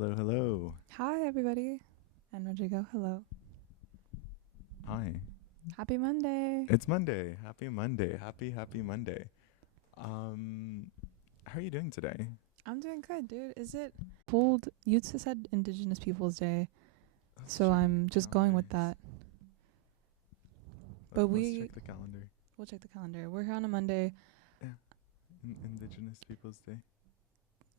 Hello, hello. Hi, everybody. And Rodrigo, hello. Hi. Happy Monday. It's Monday. Happy Monday. Happy Monday. Um, how are you doing today? I'm doing good, dude. Is it pulled? You said Indigenous Peoples Day, Let's so check I'm the just going with calendars. that. But Let's check the calendar. we'll check the calendar. We're here on a Monday. Yeah. Indigenous Peoples Day.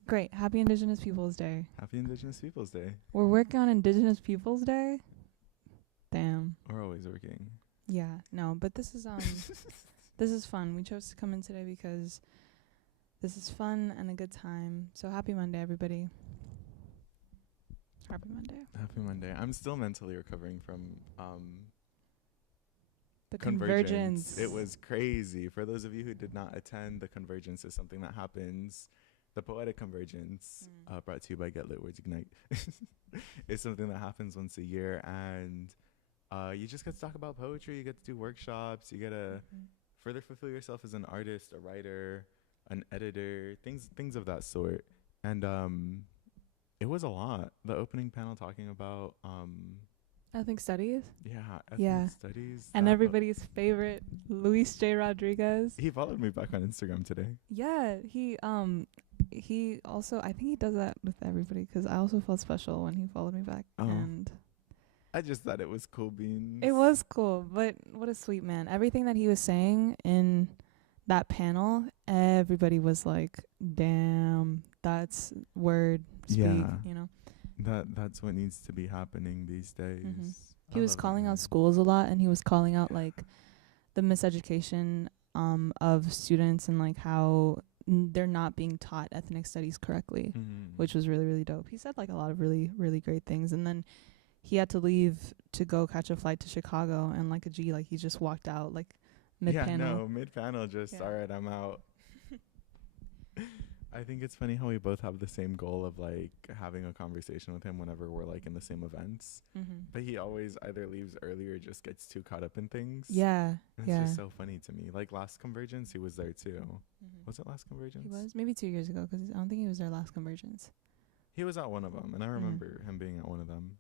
Great. Happy Indigenous Peoples Day. Happy Indigenous Peoples Day. We're working on Indigenous Peoples Day. Damn. We're always working. Yeah. No, but this is this is fun. We chose to come in today because this is fun and a good time. So happy Monday, everybody. Happy Monday. Happy Monday. I'm still mentally recovering from The Convergence. convergence. It was crazy. For those of you who did not attend, the Convergence is something that happens. The Poetic Convergence, brought to you by Get Lit Words Ignite, is something that happens once a year, and you just get to talk about poetry. You get to do workshops. You get to further fulfill yourself as an artist, a writer, an editor, things of that sort. And it was a lot. The opening panel talking about Ethnic studies. ethnic Yeah. studies. And everybody's favorite, Luis J. Rodriguez. He followed me back on Instagram today. Yeah, he also, I think he does that with everybody, 'cause I also felt special when he followed me back. Oh. And I just thought it was cool beans. it was cool, but what a sweet man. Everything that he was saying in that panel, everybody was like, damn, that's word speak, Yeah. you know? That's what needs to be happening these days. He was calling out schools a lot, and he was calling out like the miseducation of students and like how they're not being taught ethnic studies correctly, which was really, really dope. He said like a lot of really, really great things, and then he had to leave to go catch a flight to Chicago, and like a G, like he just walked out like mid-panel. Yeah, no, mid-panel just, all right, I'm out. I think it's funny how we both have the same goal of like having a conversation with him whenever we're like in the same events. But he always either leaves early or just gets too caught up in things. Yeah, And it's just so funny to me. Like last Convergence, he was there too. Was it last Convergence? He was maybe 2 years ago, 'cause I don't think he was there last Convergence. He was at one of them, and I remember him being at one of them.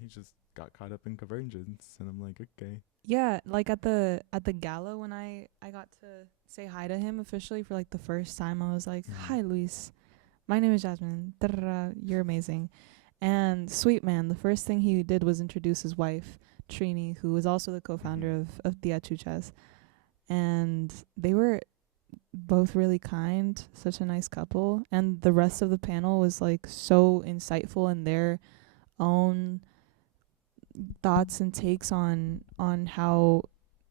He just got caught up in Convergence, and I'm like, okay. Yeah, like at the gala when I got to say hi to him officially for like the first time, I was like, "Hi, Luis. My name is Jasmine. You're amazing." And sweet man, the first thing he did was introduce his wife, Trini, who is also the co-founder of the Ep.2. And they were both really kind, such a nice couple, and the rest of the panel was like so insightful in their own thoughts and takes on how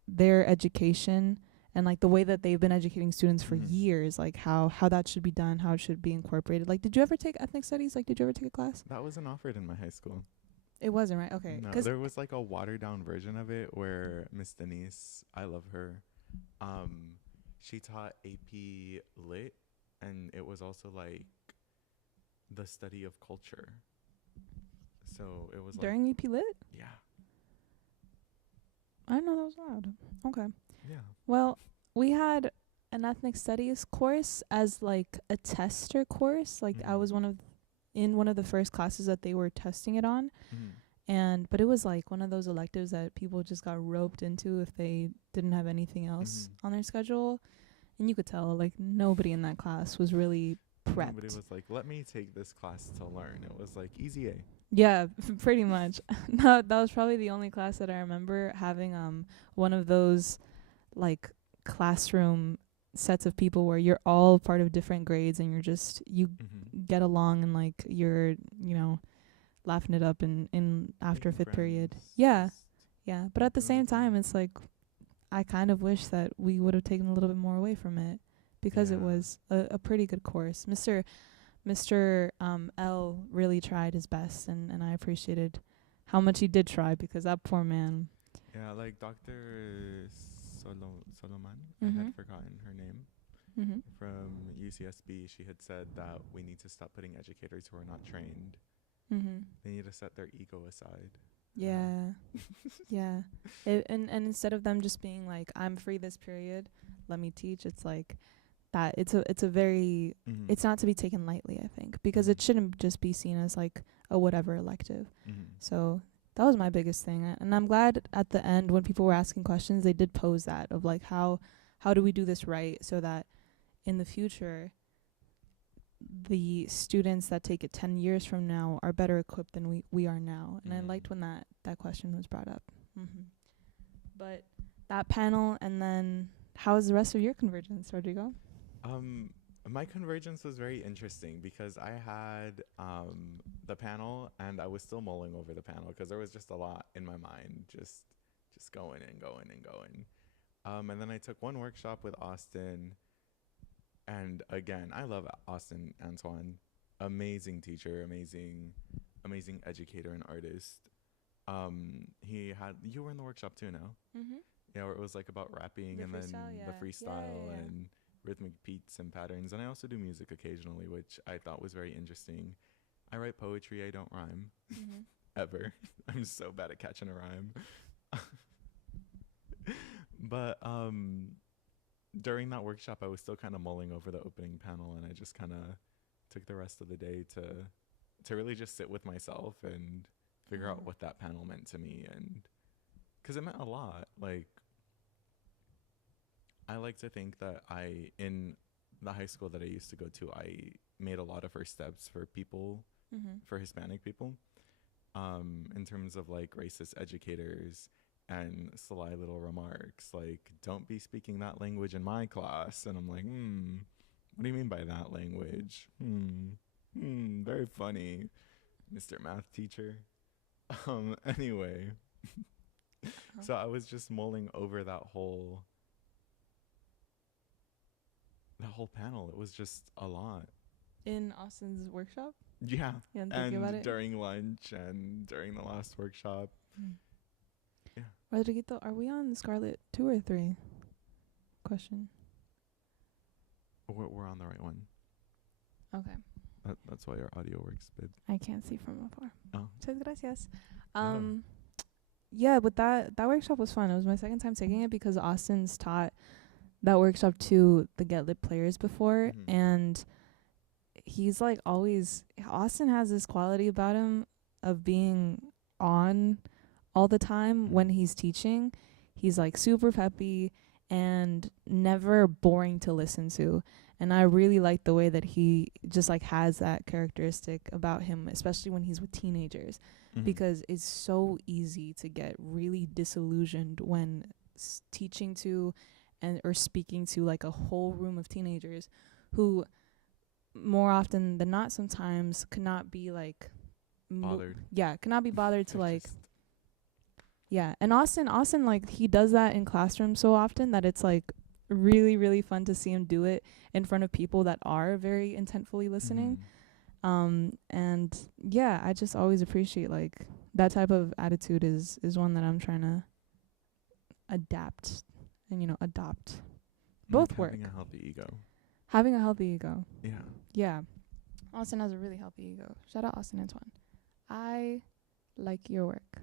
their education and like the way that they've been educating students for years, like how that should be done, how it should be incorporated. Like, did you ever take ethnic studies? Like, did you ever take a class? That wasn't offered in my high school. It wasn't, right? Okay. No, 'Cause there was like a watered down version of it where Miss Denise, I love her, she taught AP Lit, and it was also like the study of culture. So it was during EP Lit? Yeah. I didn't know that was allowed. Okay. Yeah. Well, we had an ethnic studies course as like a tester course. Like I was in one of the first classes that they were testing it on. But it was like one of those electives that people just got roped into if they didn't have anything else on their schedule. And you could tell like nobody in that class was really prepped. Nobody was like, let me take this class to learn. It was like easy A. Yeah, pretty much. No, that was probably the only class that I remember having one of those like classroom sets of people where you're all part of different grades and you're just you get along and like you're, you know, laughing it up in after fifth period. Yeah. Yeah. But at the same time it's like I kind of wish that we would have taken a little bit more away from it because it was a pretty good course. Mr. L really tried his best, and I appreciated how much he did try, because that poor man. Yeah, like Dr. Solomon, I had forgotten her name, from UCSB. She had said that we need to stop putting educators who are not trained. They need to set their ego aside. Yeah. Yeah. And instead of them just being like, I'm free this period, let me teach, it's like that it's a very Mm-hmm. it's not to be taken lightly, I think, because it shouldn't just be seen as like a whatever elective. Mm-hmm. So that was my biggest thing, and I'm glad at the end when people were asking questions, they did pose that of like how do we do this right so that in the future the students that take it 10 years from now are better equipped than we are now. And I liked when that question was brought up. But that panel, and then how was the rest of your convergence, Rodrigo? My convergence was very interesting because I had the panel and I was still mulling over the panel because there was just a lot in my mind, just going and going and going. And then I took one workshop with Austin, and again, I love Austin Antoine, amazing teacher, amazing educator and artist. He had you were in the workshop too, no? Yeah, where it was like about rapping The and then freestyle, the yeah. freestyle Yeah. and rhythmic beats and patterns. And I also do music occasionally, which I thought was very interesting. I write poetry. I don't rhyme ever. I'm so bad at catching a rhyme. But during that workshop, I was still kind of mulling over the opening panel, and I just kind of took the rest of the day to really just sit with myself and figure out what that panel meant to me, and because it meant a lot. Like, I like to think that in the high school that I used to go to, I made a lot of first steps for people, for Hispanic people, in terms of like racist educators and sly little remarks like, don't be speaking that language in my class. And I'm like, what do you mean by that language? Very funny, Mr. Math teacher. Anyway, so I was just mulling over that whole panel. It was just a lot. In Austin's workshop? Yeah. Yeah, I'm thinking about And it. during lunch and during the last workshop. Yeah. Rodriguito, are we on Scarlet 2 or 3? Question. We're on the right one. Okay. That's why our audio works, babe. I can't see from afar. Oh. Muchas gracias. Oh. Yeah, but that workshop was fun. It was my second time taking it because Austin's taught that workshop to the Get Lit players before, and he's like always, Austin has this quality about him of being on all the time when he's teaching. He's like super peppy and never boring to listen to. And I really like the way that he just like has that characteristic about him, especially when he's with teenagers, because it's so easy to get really disillusioned when teaching to or speaking to like a whole room of teenagers who more often than not sometimes cannot be like bothered. Cannot be bothered to like and Austin like he does that in classrooms so often that it's like really, really fun to see him do it in front of people that are very intentfully listening. And yeah, I just always appreciate like that type of attitude is one that I'm trying to adapt and adopt. Both work. Having a healthy ego. Having a healthy ego. Yeah. Yeah. Austin has a really healthy ego. Shout out Austin Antoine. I like your work.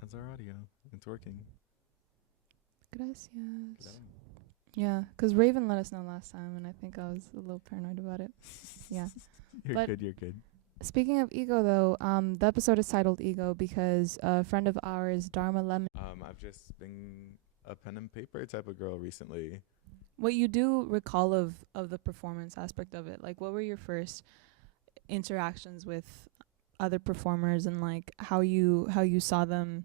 That's our audio. It's working. Gracias. Yeah, 'cause Raven let us know last time, and I think I was a little paranoid about it. Yeah. You're good. Speaking of ego, though, the episode is titled Ego because a friend of ours, Dharma Lemon. I've just been a pen and paper type of girl recently. What you do recall of the performance aspect of it? Like, what were your first interactions with other performers, and like how you saw them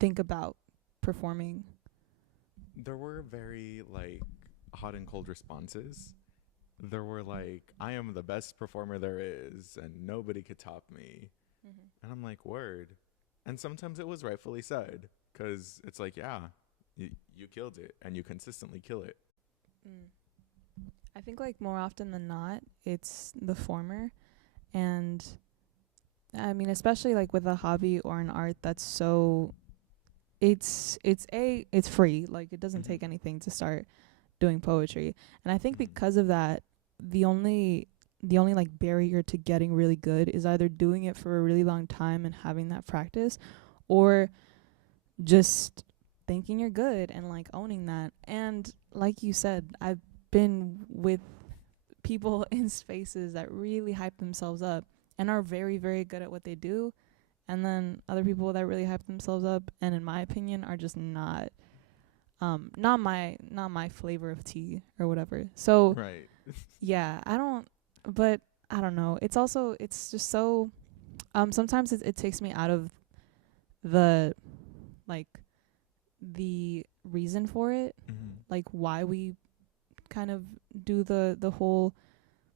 think about performing? There were very like hot and cold responses. There were like, I am the best performer there is and nobody could top me. And I'm like, word. And sometimes it was rightfully said, because it's like, yeah, you killed it and you consistently kill it. I think like more often than not, it's the former. And I mean, especially like with a hobby or an art that's so, it's free. Like, it doesn't take anything to start doing poetry. And I think because of that, the only like barrier to getting really good is either doing it for a really long time and having that practice, or just thinking you're good and like owning that. And like you said, I've been with people in spaces that really hype themselves up and are very, very good at what they do. And then other people that really hype themselves up and in my opinion are just not my flavor of tea or whatever. So Right. yeah, I don't know. It's just so sometimes it takes me out of the like the reason for it, like why we kind of do the whole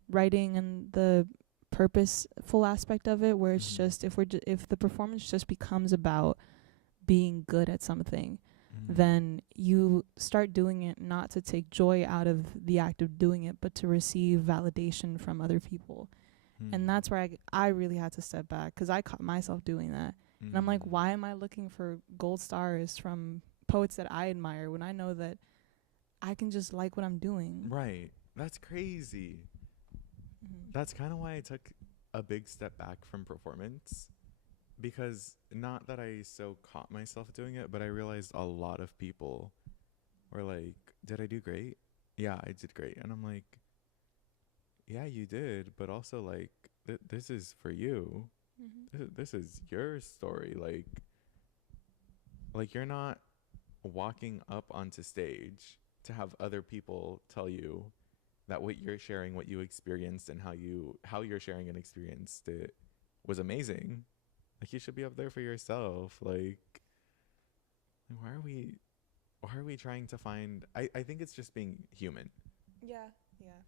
writing and the purposeful aspect of it, where it's just if the performance just becomes about being good at something, then you start doing it not to take joy out of the act of doing it, but to receive validation from other people. And that's where I really had to step back, because I caught myself doing that. And I'm like, why am I looking for gold stars from poets that I admire when I know that I can just like what I'm doing? Right. That's crazy. That's kind of why I took a big step back from performance, because not that I so caught myself doing it, but I realized a lot of people were like, did I do great? Yeah, I did great. And I'm like, yeah, you did, but also like this is for you. This is your story. Like you're not walking up onto stage to have other people tell you that what you're sharing, what you experienced, and how you're sharing and experienced it was amazing. Like you should be up there for yourself. Like why are we trying to find I think it's just being human. Yeah,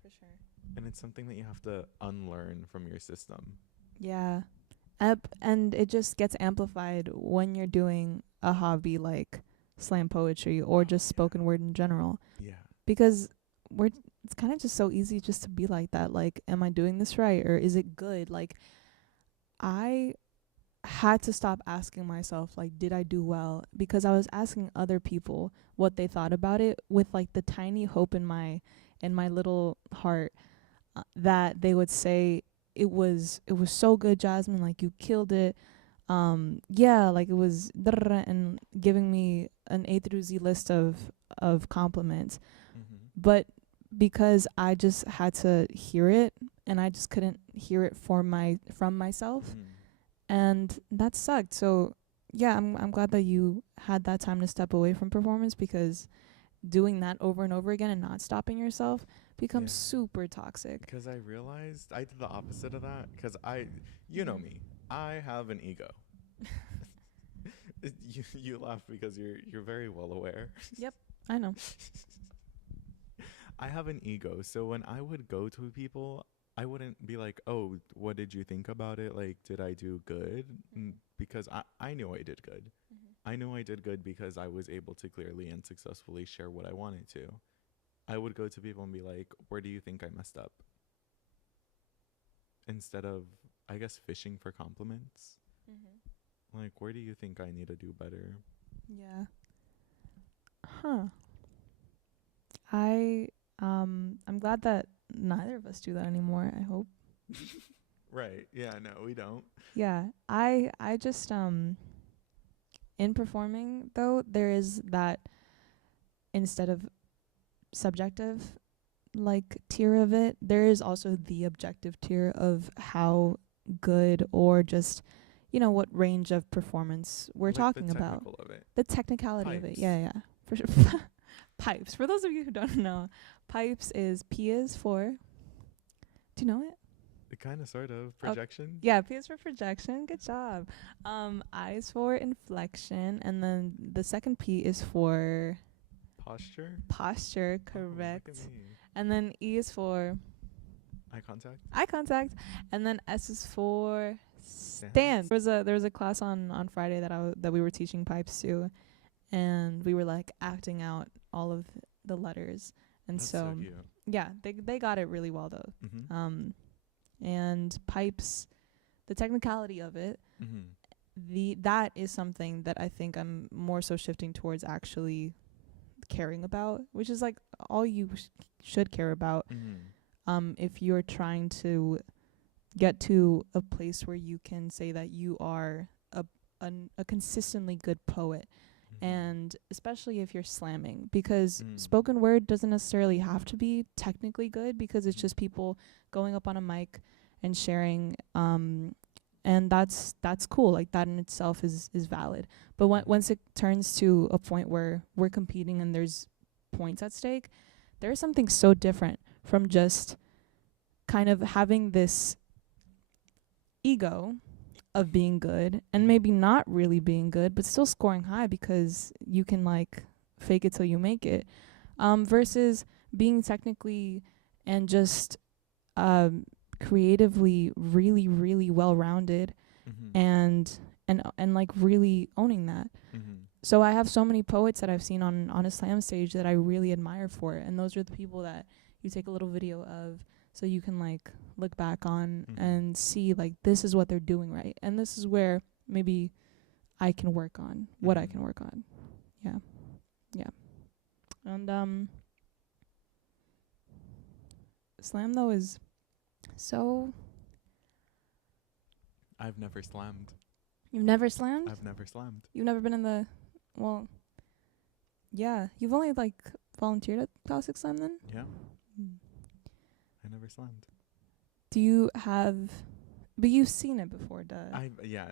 for sure. And it's something that you have to unlearn from your system. Yeah. And it just gets amplified when you're doing a hobby like slam poetry or just spoken word in general. Yeah. Because it's kind of just so easy just to be like that. Like, am I doing this right, or is it good? Like, I had to stop asking myself, like, did I do well? Because I was asking other people what they thought about it with like the tiny hope in my little heart that they would say it was so good, Jasmine, like you killed it. Yeah, like it was and giving me an A through Z list of compliments. But because I just had to hear it and I just couldn't hear it from myself, and that sucked. So yeah, I'm glad that you had that time to step away from performance, because doing that over and over again and not stopping yourself becomes super toxic. Because I realized I did the opposite of that. Because you know me, I have an ego. You laugh because you're very well aware. Yep, I know. I have an ego, so when I would go to people, I wouldn't be like, oh, what did you think about it? Like, did I do good? Because I knew I did good. I knew I did good because I was able to clearly and successfully share what I wanted to. I would go to people and be like, where do you think I messed up? Instead of, I guess, fishing for compliments. Like, where do you think I need to do better? Yeah. Huh. I'm glad that neither of us do that anymore, I hope. Right. Yeah, no, we don't. Yeah. I just in performing though, there is that, instead of subjective like tier of it, there is also the objective tier of how good or just, you know, what range of performance we're like talking about. The technicality of it. Yeah. For sure. Pipes. For those of you who don't know, pipes is P is for, do you know it? Kind of, sort of. Projection? Yeah, P is for projection. Good job. I is for inflection. And then the second P is for posture, correct. And then E is for eye contact. And then S is for stance. There was a class on Friday that we were teaching pipes to, and we were like acting out all of the letters. And That's so cute. Yeah, they got it really well though. And pipes, the technicality of it, that is something that I think I'm more so shifting towards actually caring about, which is like all you should care about. If you're trying to get to a place where you can say that you are a consistently good poet, and especially if you're slamming, because Mm. spoken word doesn't necessarily have to be technically good, because it's Mhm. just people going up on a mic and sharing, and that's cool. Like, that in itself is valid. But once it turns to a point where we're competing and there's points at stake, there's something so different from just kind of having this ego of being good and maybe not really being good, but still scoring high because you can like fake it till you make it, versus being technically and just creatively really, really well rounded, Mhm. and like really owning that. Mhm. So I have so many poets that I've seen on a slam stage that I really admire for it, and those are the people that you take a little video of, so you can like look back on and see like, this is what they're doing right, and this is where maybe I can work on what I can work on. Yeah. And slam though is so. I've never slammed. You've never slammed? I've never slammed. You've never been in the, well, yeah, you've only like volunteered at Classic Slam then? Yeah. I never slammed. Do you have, but you've seen it before, duh. Yeah,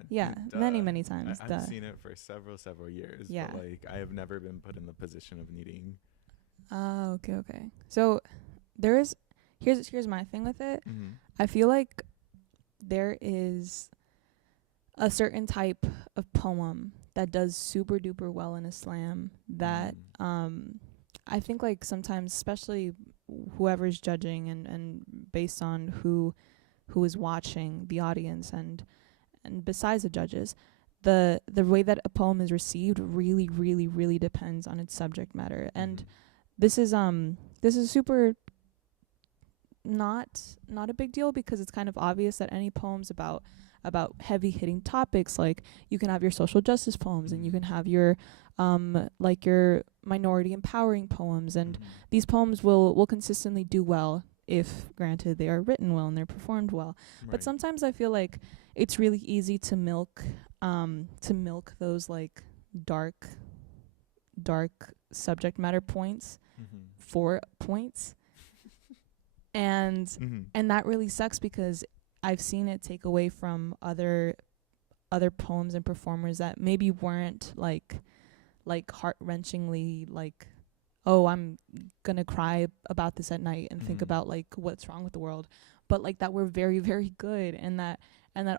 many times. I've seen it for several years. Yeah. But like, I have never been put in the position of needing. Okay. So here's my thing with it. Mm-hmm. I feel like there is a certain type of poem that does super duper well in a slam that I think like sometimes, especially whoever's judging and based on who is watching, the audience, and besides the judges, the way that a poem is received really, really, really depends on its subject matter. And this is super not a big deal, because it's kind of obvious that any poems about heavy hitting topics, like you can have your social justice poems, and you can have your like your minority empowering poems, and these poems will consistently do well if granted they are written well and they're performed well. Right. But sometimes I feel like it's really easy to milk those like dark subject matter points for points. And that really sucks, because I've seen it take away from other poems and performers that maybe weren't like heart-wrenchingly like, oh, I'm gonna cry about this at night and think about like what's wrong with the world, but like that were very, very good, and that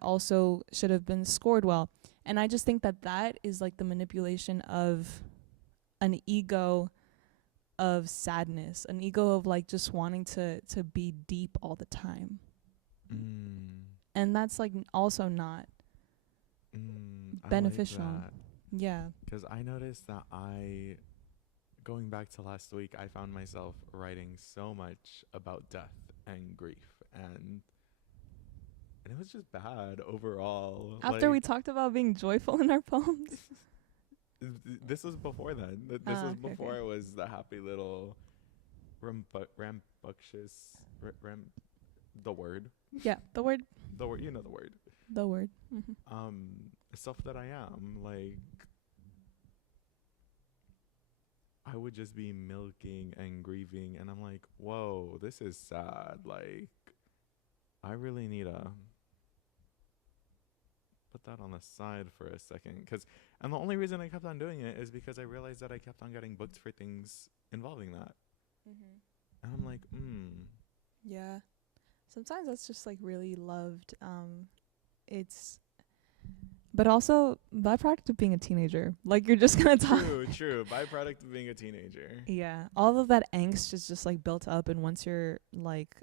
also should have been scored well. And I just think that is like the manipulation of an ego of sadness, an ego of like just wanting to be deep all the time. And that's like also not beneficial. Like yeah. Because I noticed that going back to last week, I found myself writing so much about death and grief, and it was just bad overall. After we talked about being joyful in our poems. This was before then. This was before it was the happy little rambunctious the word. Yeah, the word. The word, you know the word. The word. Stuff that I am, like, I would just be milking and grieving, and I'm like, whoa, this is sad. Like, I really need to put that on the side for a second. And the only reason I kept on doing it is because I realized that I kept on getting booked for things involving that. And I'm like, Yeah. Sometimes that's just like really loved. But also byproduct of being a teenager. Like, you're just gonna talk. True. Byproduct of being a teenager. Yeah. All of that angst is just like built up, and once you're like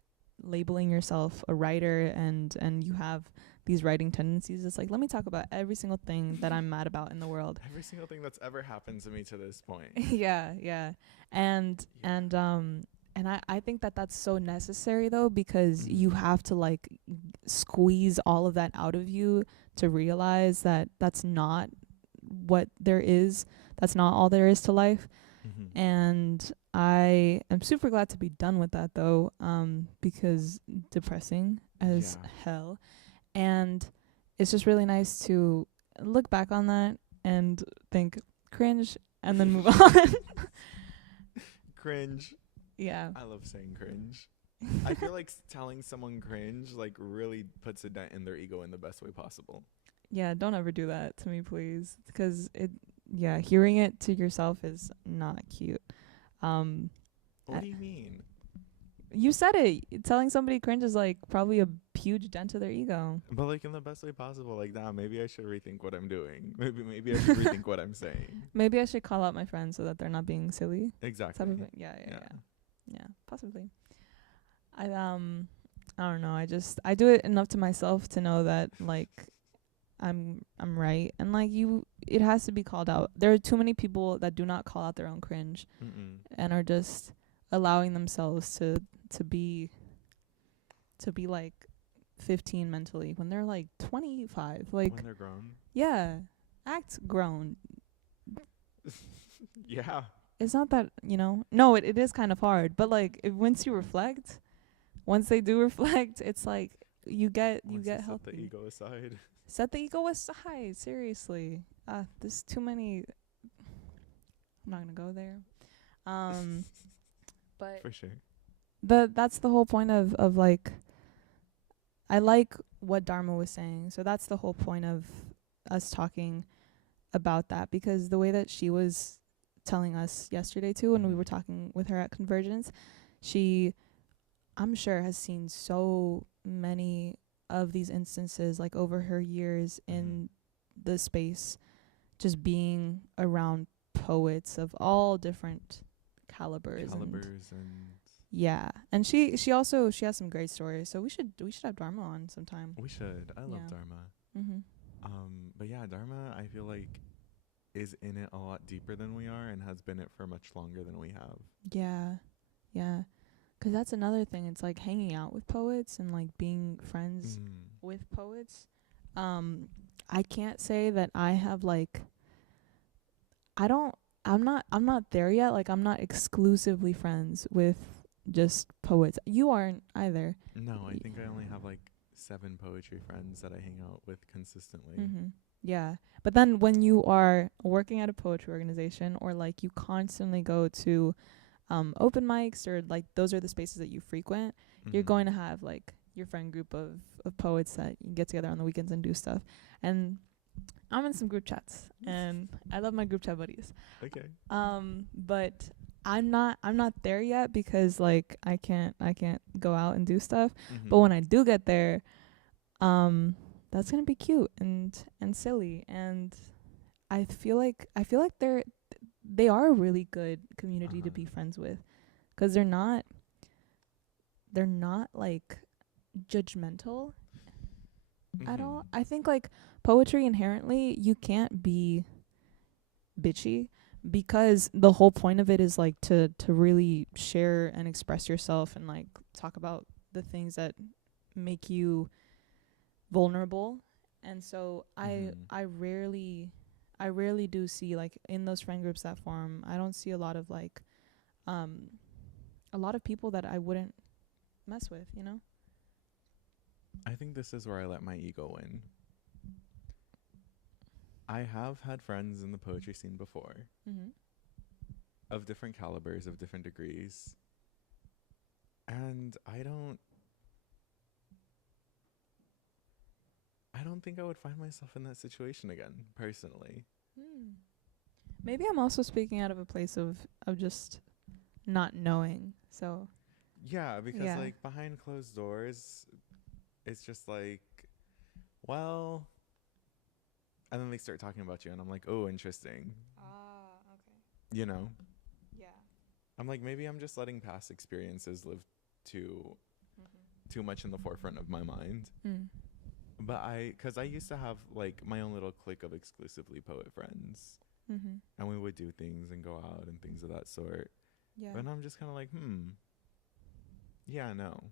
labeling yourself a writer and you have these writing tendencies, it's like, let me talk about every single thing that I'm mad about in the world. Every single thing that's ever happened to me to this point. Yeah. And I think that that's so necessary though, because you have to like squeeze all of that out of you to realize that that's not what there is. That's not all there is to life. And I am super glad to be done with that though, because depressing as hell. And it's just really nice to look back on that and think, cringe and then move on. Cringe. Yeah. I love saying cringe. I feel like telling someone cringe like really puts a dent in their ego in the best way possible. Yeah, don't ever do that to me, please, because hearing it to yourself is not cute. What do you mean? You said it. Telling somebody cringe is like probably a huge dent to their ego. But like in the best way possible. Like, nah, maybe I should rethink what I'm doing. Maybe I should rethink what I'm saying. Maybe I should call out my friends so that they're not being silly. Exactly. Type of thing. Yeah, possibly. I don't know. I do it enough to myself to know that like I'm right, and like it has to be called out. There are too many people that do not call out their own cringe and are just allowing themselves to be like 15 mentally when they're like 25. Like when they're grown. Yeah, act grown. Yeah. It's not that, no, it is kind of hard, but like once they do reflect, it's like you get healthy. Set the ego aside. Set the ego aside, seriously. There's too many. I'm not gonna go there. But for sure. That's the whole point of like, I like what Dharma was saying. So that's the whole point of us talking about that, because the way that she was telling us yesterday too, when we were talking with her at Convergence, she, I'm sure, has seen so many of these instances like over her years in the space, just being around poets of all different calibers and yeah, and she has some great stories, so we should have Dharma on sometime. We should. I love Dharma. But yeah, Dharma, I feel like is in it a lot deeper than we are and has been it for much longer than we have. Yeah, 'cause that's another thing. It's like hanging out with poets and like being friends with poets. I can't say that I have like, I'm not there yet. Like, I'm not exclusively friends with just poets. You aren't either. No, I think I only have like 7 poetry friends that I hang out with consistently. Yeah. But then when you are working at a poetry organization, or like you constantly go to open mics, or like those are the spaces that you frequent, you're going to have like your friend group of poets that you get together on the weekends and do stuff. And I'm in some group chats, and I love my group chat buddies. Okay. But I'm not there yet, because like I can't go out and do stuff. But when I do get there, that's gonna be cute and silly, and I feel like they are a really good community to be friends with, 'cause they're not like judgmental at all. I think like poetry inherently, you can't be bitchy, because the whole point of it is like to really share and express yourself and like talk about the things that make you vulnerable. And so I rarely do see, like, in those friend groups that form, I don't see a lot of like a lot of people that I wouldn't mess with, I think this is where I let my ego win. I have had friends in the poetry scene before, of different calibers, of different degrees, and I don't think I would find myself in that situation again, personally. Maybe I'm also speaking out of a place of just not knowing. So yeah, because like behind closed doors, it's just like, well, and then they start talking about you, and I'm like, oh, interesting. Okay. Yeah. I'm like, maybe I'm just letting past experiences live too much in the forefront of my mind. But because I used to have like my own little clique of exclusively poet friends, and we would do things and go out and things of that sort. Yeah. But I'm just kind of like, yeah, no.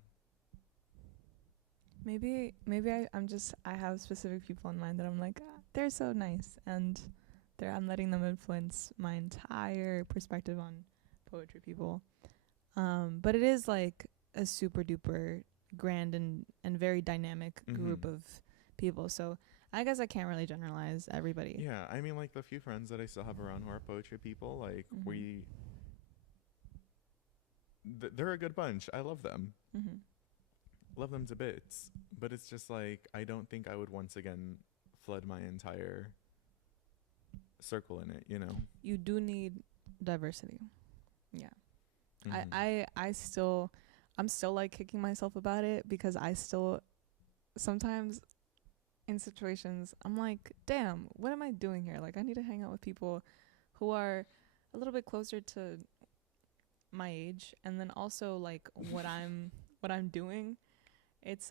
Maybe I have specific people in mind that I'm like, they're so nice, and I'm letting them influence my entire perspective on poetry people. But it is like a super duper grand and very dynamic group of people. So I guess I can't really generalize everybody. Yeah, I mean, like the few friends that I still have around who are poetry people, like they're a good bunch. I love them. Love them to bits. But it's just like I don't think I would once again flood my entire circle in it, you know. You do need diversity. Yeah. I'm still like kicking myself about it because I still sometimes in situations I'm like, damn, what am I doing here? Like I need to hang out with people who are a little bit closer to my age, and then also like what I'm doing. It's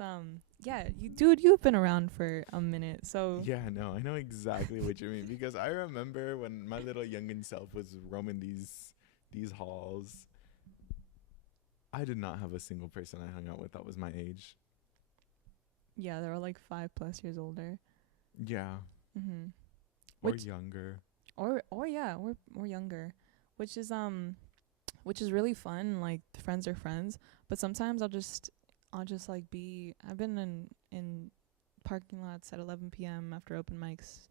you've been around for a minute, so yeah, no, I know exactly what you mean because I remember when my little youngin' self was roaming these halls. I did not have a single person I hung out with that was my age. yeah, they're all like 5+ years older. Yeah. Or younger. Or younger, which is really fun. Like friends are friends, but sometimes I'll just like I've been in parking lots at 11 p.m. after open mics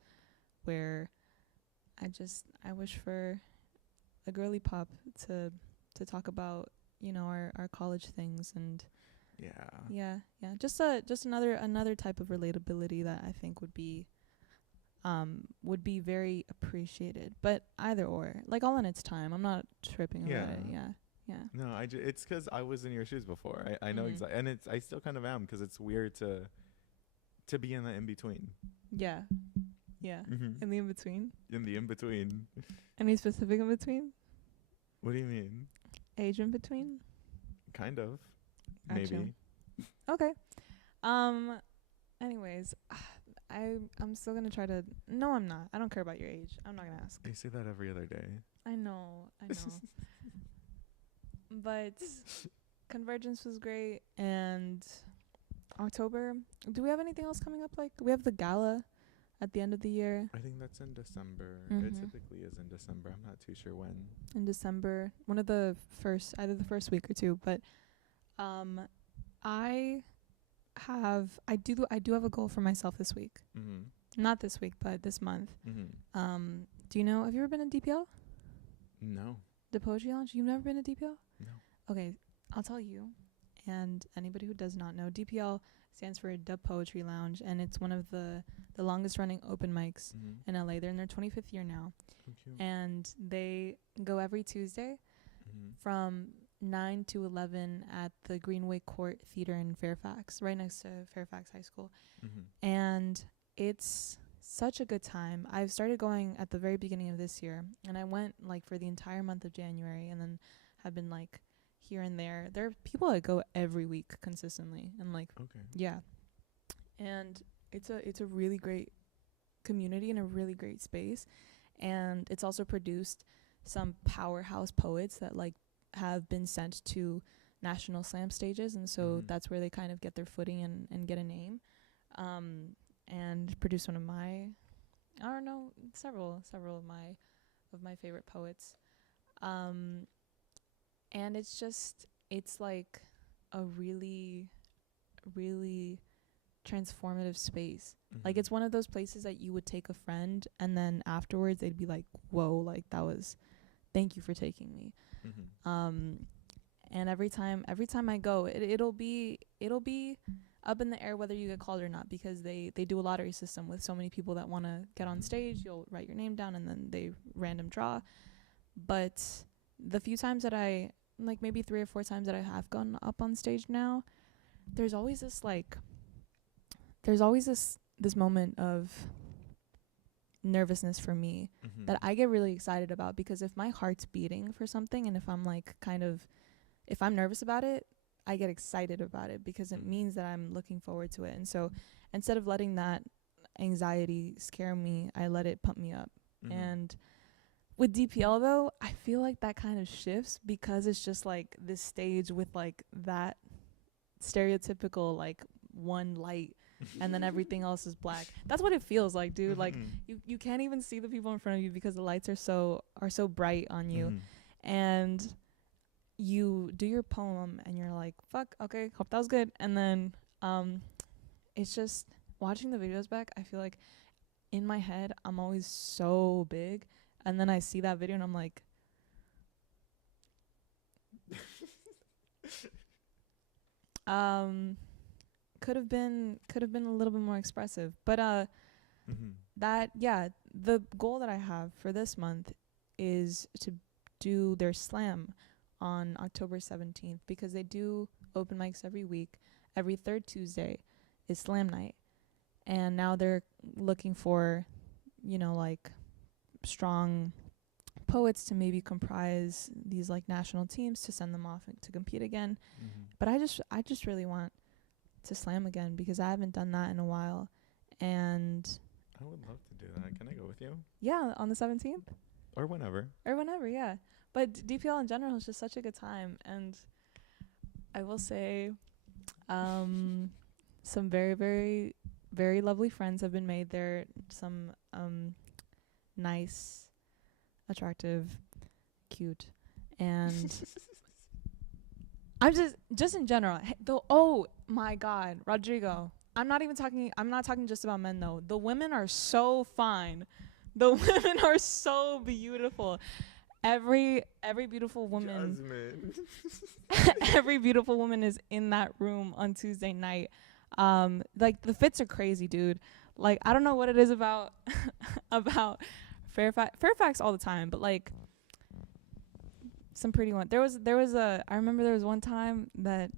where I wish for a girly pop to talk about, you know, our college things and yeah just another type of relatability that I think would be very appreciated, but either or, like all in its time. I'm not tripping about it. Yeah. No, it's because I was in your shoes before. I know exactly, and I still kind of am because it's weird to be in the in between. Yeah. In the in between. In the in between. Any specific in between? What do you mean? Age in between. Kind of. Gotcha. Maybe. Okay. Anyways, I'm still gonna try to. No, I'm not. I don't care about your age. I'm not gonna ask. You say that every other day. I know. But Convergence was great, and October. Do we have anything else coming up? Like we have the gala at the end of the year. I think that's in December. It typically is in December. I'm not too sure when. In December, either the first week or two. But I do have a goal for myself this week. Not this week, but this month. Do you know? Have you ever been to DPL? No. The Poetry Lounge? You've never been to DPL? No. Okay, I'll tell you. And anybody who does not know, DPL stands for Dub Poetry Lounge, and it's one of the longest running open mics in LA. They're in their 25th year now. And they go every Tuesday from 9 to 11 at the Greenway Court Theater in Fairfax, right next to Fairfax High School. And it's such a good time. I've started going at the very beginning of this year, and I went like for the entire month of January, and then have been like here and there. There are people that go every week consistently, and like yeah. And it's a really great community and a really great space, and it's also produced some powerhouse poets that like have been sent to national slam stages, and so that's where they kind of get their footing and get a name. And produce one of my, I don't know, several of my favorite poets. And it's like a really, really transformative space. Like it's one of those places that you would take a friend and then afterwards they'd be like, whoa, like thank you for taking me. And every time I go, it'll be up in the air whether you get called or not, because they do a lottery system with so many people that want to get on stage. You'll write your name down and then they random draw. But the few times that I, like maybe 3 or 4 times that I have gone up on stage now, there's always this moment of nervousness for me that I get really excited about, because if my heart's beating for something and if I'm like if I'm nervous about it, I get excited about it because it means that I'm looking forward to it. And so instead of letting that anxiety scare me, I let it pump me up. And with DPL though, I feel like that kind of shifts because it's just like this stage with like that stereotypical like one light and then everything else is black. That's what it feels like, dude. Like you can't even see the people in front of you because the lights are so bright on you. And you do your poem and you're like, fuck, okay, hope that was good. And then it's just watching the videos back, I feel like in my head I'm always so big, and then I see that video and I'm like, could have been a little bit more expressive. But the goal that I have for this month is to do their slam on October 17th, because they do open mics every week. Every third Tuesday is slam night, and now they're looking for, like, strong poets to maybe comprise these like national teams to send them off to compete again. But I just really want to slam again, because I haven't done that in a while. And I would love to do that. Can I go with you? Yeah, on the 17th or whenever. Yeah. But DPL in general is just such a good time, and I will say some very, very, very lovely friends have been made there. Some nice, attractive, cute, and I'm just in general. Oh my God, Rodrigo. I'm not talking just about men though. The women are so fine. The women are so beautiful. Every beautiful woman, every beautiful woman is in that room on Tuesday night. Like, the fits are crazy, dude. Like, I don't know what it is about about Fairfax all the time, but like some pretty one. I remember there was one time that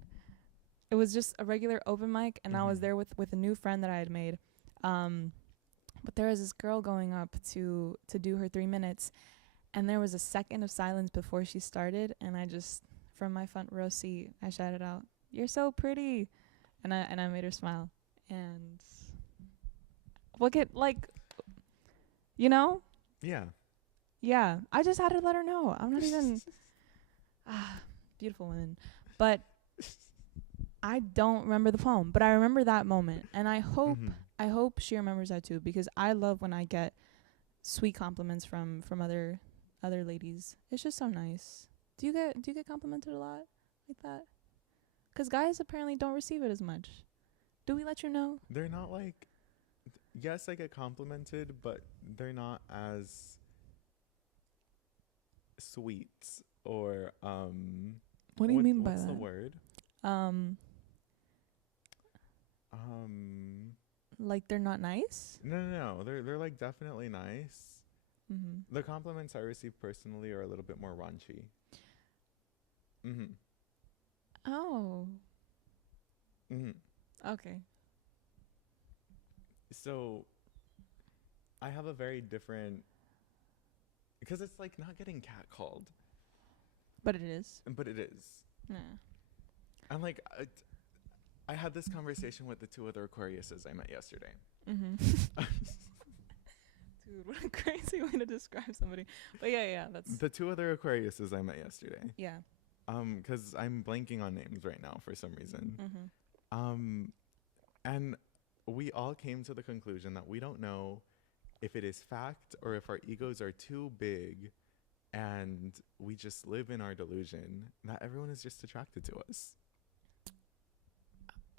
it was just a regular open mic, and I was there with a new friend that I had made. But there was this girl going up to do her 3 minutes, and there was a second of silence before she started, and I just, from my front row seat, I shouted out, "You're so pretty," and I made her smile. And look at, like, yeah, I just had to let her know. I'm not even beautiful women, but I don't remember the poem, but I remember that moment, and I hope she remembers that too, because I love when I get sweet compliments from other ladies. It's just so nice. Do you get complimented a lot like that? Because guys apparently don't receive it as much. Do we let you know? They're not like, yes, I get complimented, but they're not as sweet or What do you mean by that? What's the word? Like, they're not nice? No. They're like definitely nice. The compliments I receive personally are a little bit more raunchy. Oh. Okay. So I have a very different, because it's like not getting catcalled. But it is. But it is. Yeah. And like, I had this conversation with the two other Aquariuses I met yesterday. Dude, what a crazy way to describe somebody. But yeah, that's the two other Aquariuses I met yesterday. Yeah. Because I'm blanking on names right now for some reason. And we all came to the conclusion that we don't know if it is fact or if our egos are too big, and we just live in our delusion that everyone is just attracted to us.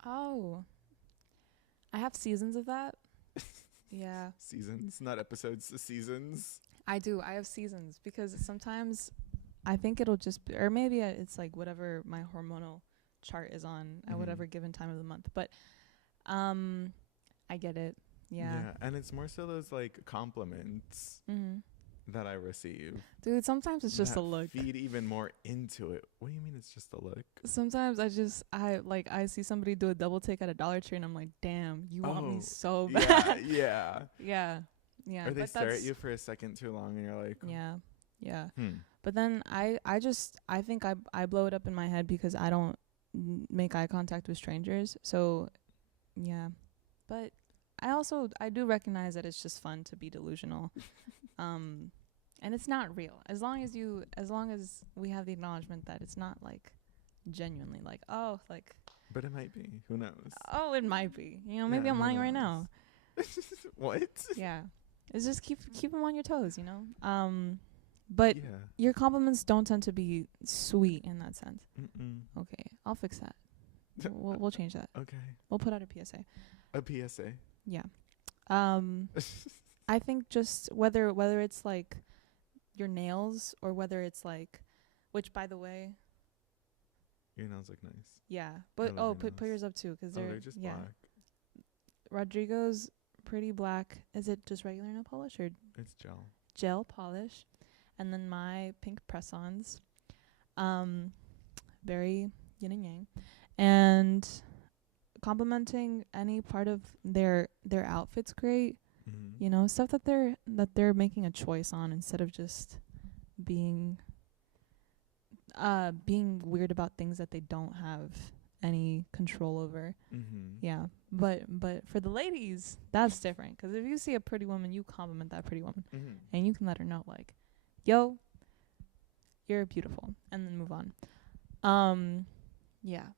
Oh. I have seasons of that. Yeah. Seasons, not episodes, seasons. I do. I have seasons, because sometimes I think it'll just be, or maybe it's like whatever my hormonal chart is on at whatever given time of the month. But I get it. Yeah, and it's more so those like compliments that I receive. Dude, sometimes it's just a look. Feed even more into it. What do you mean it's just a look? Sometimes I see somebody do a double take at a Dollar Tree, and I'm like, damn, you want me so bad. Yeah. Or they stare at you for a second too long, and you're like, yeah. But then I think I blow it up in my head because I don't make eye contact with strangers. So yeah, but I do recognize that it's just fun to be delusional. And it's not real. As long as we have the acknowledgement that it's not like genuinely like, oh, like. But it might be. Who knows? Oh, it might be. Maybe I'm lying right now. What? Yeah. It's just keep them on your toes, But your compliments don't tend to be sweet in that sense. Okay, I'll fix that. We'll change that. Okay. We'll put out a PSA. A PSA. Yeah. I think just whether it's like your nails or whether it's like, which by the way, Your nails look nice. yeah. I But love your put nails. yours up too, 'cause They're just yeah. black. Rodrigo's pretty black. Is it just regular nail polish or It's gel. gel polish? And then my pink press-ons, very yin and yang, and complimenting any part of their outfits great. Mm-hmm. You know, stuff that they're making a choice on instead of just being weird about things that they don't have any control over. Mm-hmm. Yeah, but for the ladies, that's different. 'Cause if you see a pretty woman, you compliment that pretty woman, Mm-hmm. and you can let her know like, "Yo, you're beautiful," and then move on. Yeah.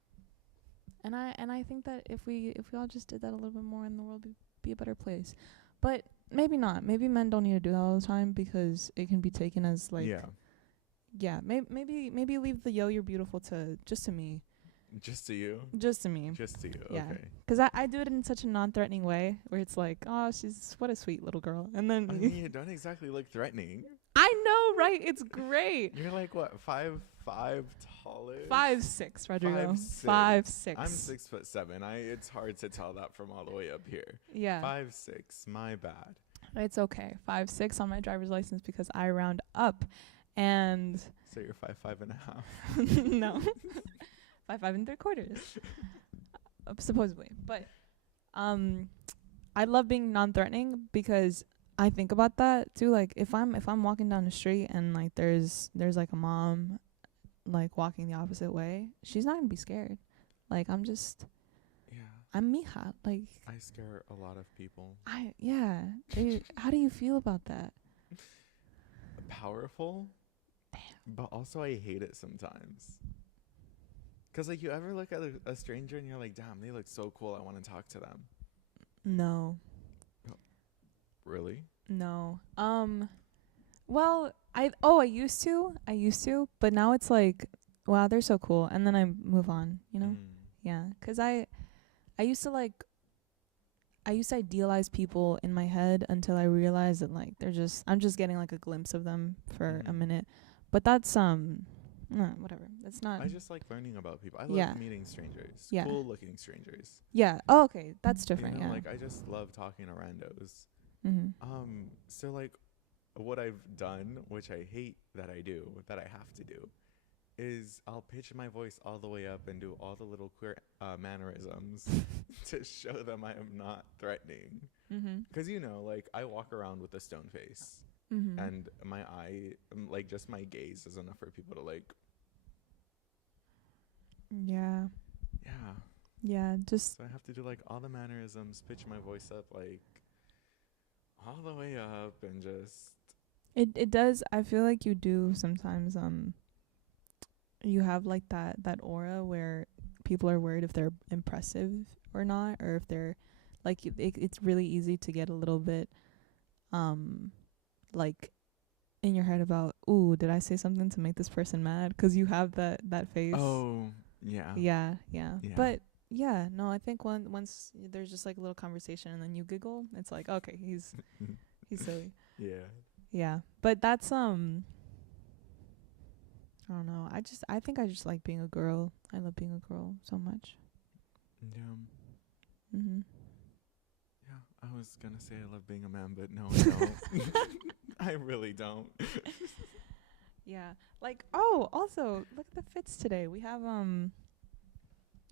And I think that if we all just did that a little bit more, in the world be a better place. But maybe not. Maybe men don't need to do that all the time because it can be taken as like, yeah, maybe leave the yo, you're beautiful to just to me. Just to you. Just to me. Just to you. Yeah. Okay. 'Cause I do it in such a non-threatening way where it's like, oh, what a sweet little girl. And then I mean, you don't exactly look threatening. I know, right? It's great. You're like what, 5'5" taller? 5'6", Rodrigo. 5'6". 5'6". I'm 6'7". It's hard to tell that from all the way up here. Yeah. 5'6". My bad. It's okay. 5'6" on my driver's license because I round up, and So you're 5'5" and a half. no, 5'5 3/4", supposedly. But I love being non-threatening because I think about that too. Like if I'm walking down the street and like there's like a mom like walking the opposite way, she's not gonna be scared. Like I'm mija. Like I scare a lot of people. How do you feel about that? Powerful. Damn. But also I hate it sometimes. 'Cause like you ever look at a stranger and you're like, damn, they look so cool, I want to talk to them. No. Really? No. Well, I used to, but now it's like, wow, they're so cool, and then I move on, you know? Yeah, 'cause I used to idealize people in my head until I realized that like I'm just getting like a glimpse of them for a minute. But that's whatever. It's not. I just like learning about people. I love meeting strangers. Yeah. Cool looking strangers. Yeah. Oh, okay. That's different. You know, yeah. like I just love talking to randos. Mm-hmm. So like what I've done, which I hate that I do, that I have to do, is I'll pitch my voice all the way up and do all the little queer mannerisms to show them I am not threatening. Mm-hmm. 'Cause you know, like I walk around with a stone face. Mm-hmm. And my eye, like just my gaze is enough for people to like. Yeah. Yeah. Yeah. Just. So I have to do like all the mannerisms, pitch my voice up like all the way up, and just. It does. I feel like you do sometimes. You have like that aura where people are worried if they're impressive or not, or if they're like it's really easy to get a little bit like in your head about, ooh, did I say something to make this person mad? 'Cause you have that face. Oh, yeah. Yeah. But yeah, no, I think once there's just like a little conversation and then you giggle, it's like, okay, he's silly. Yeah. Yeah. But that's I don't know. I think I just like being a girl. I love being a girl so much. Yeah. Mhm. Yeah, I was gonna say I love being a man, but no, I don't. I really don't. Yeah. Like, oh, also, look at the fits today. We have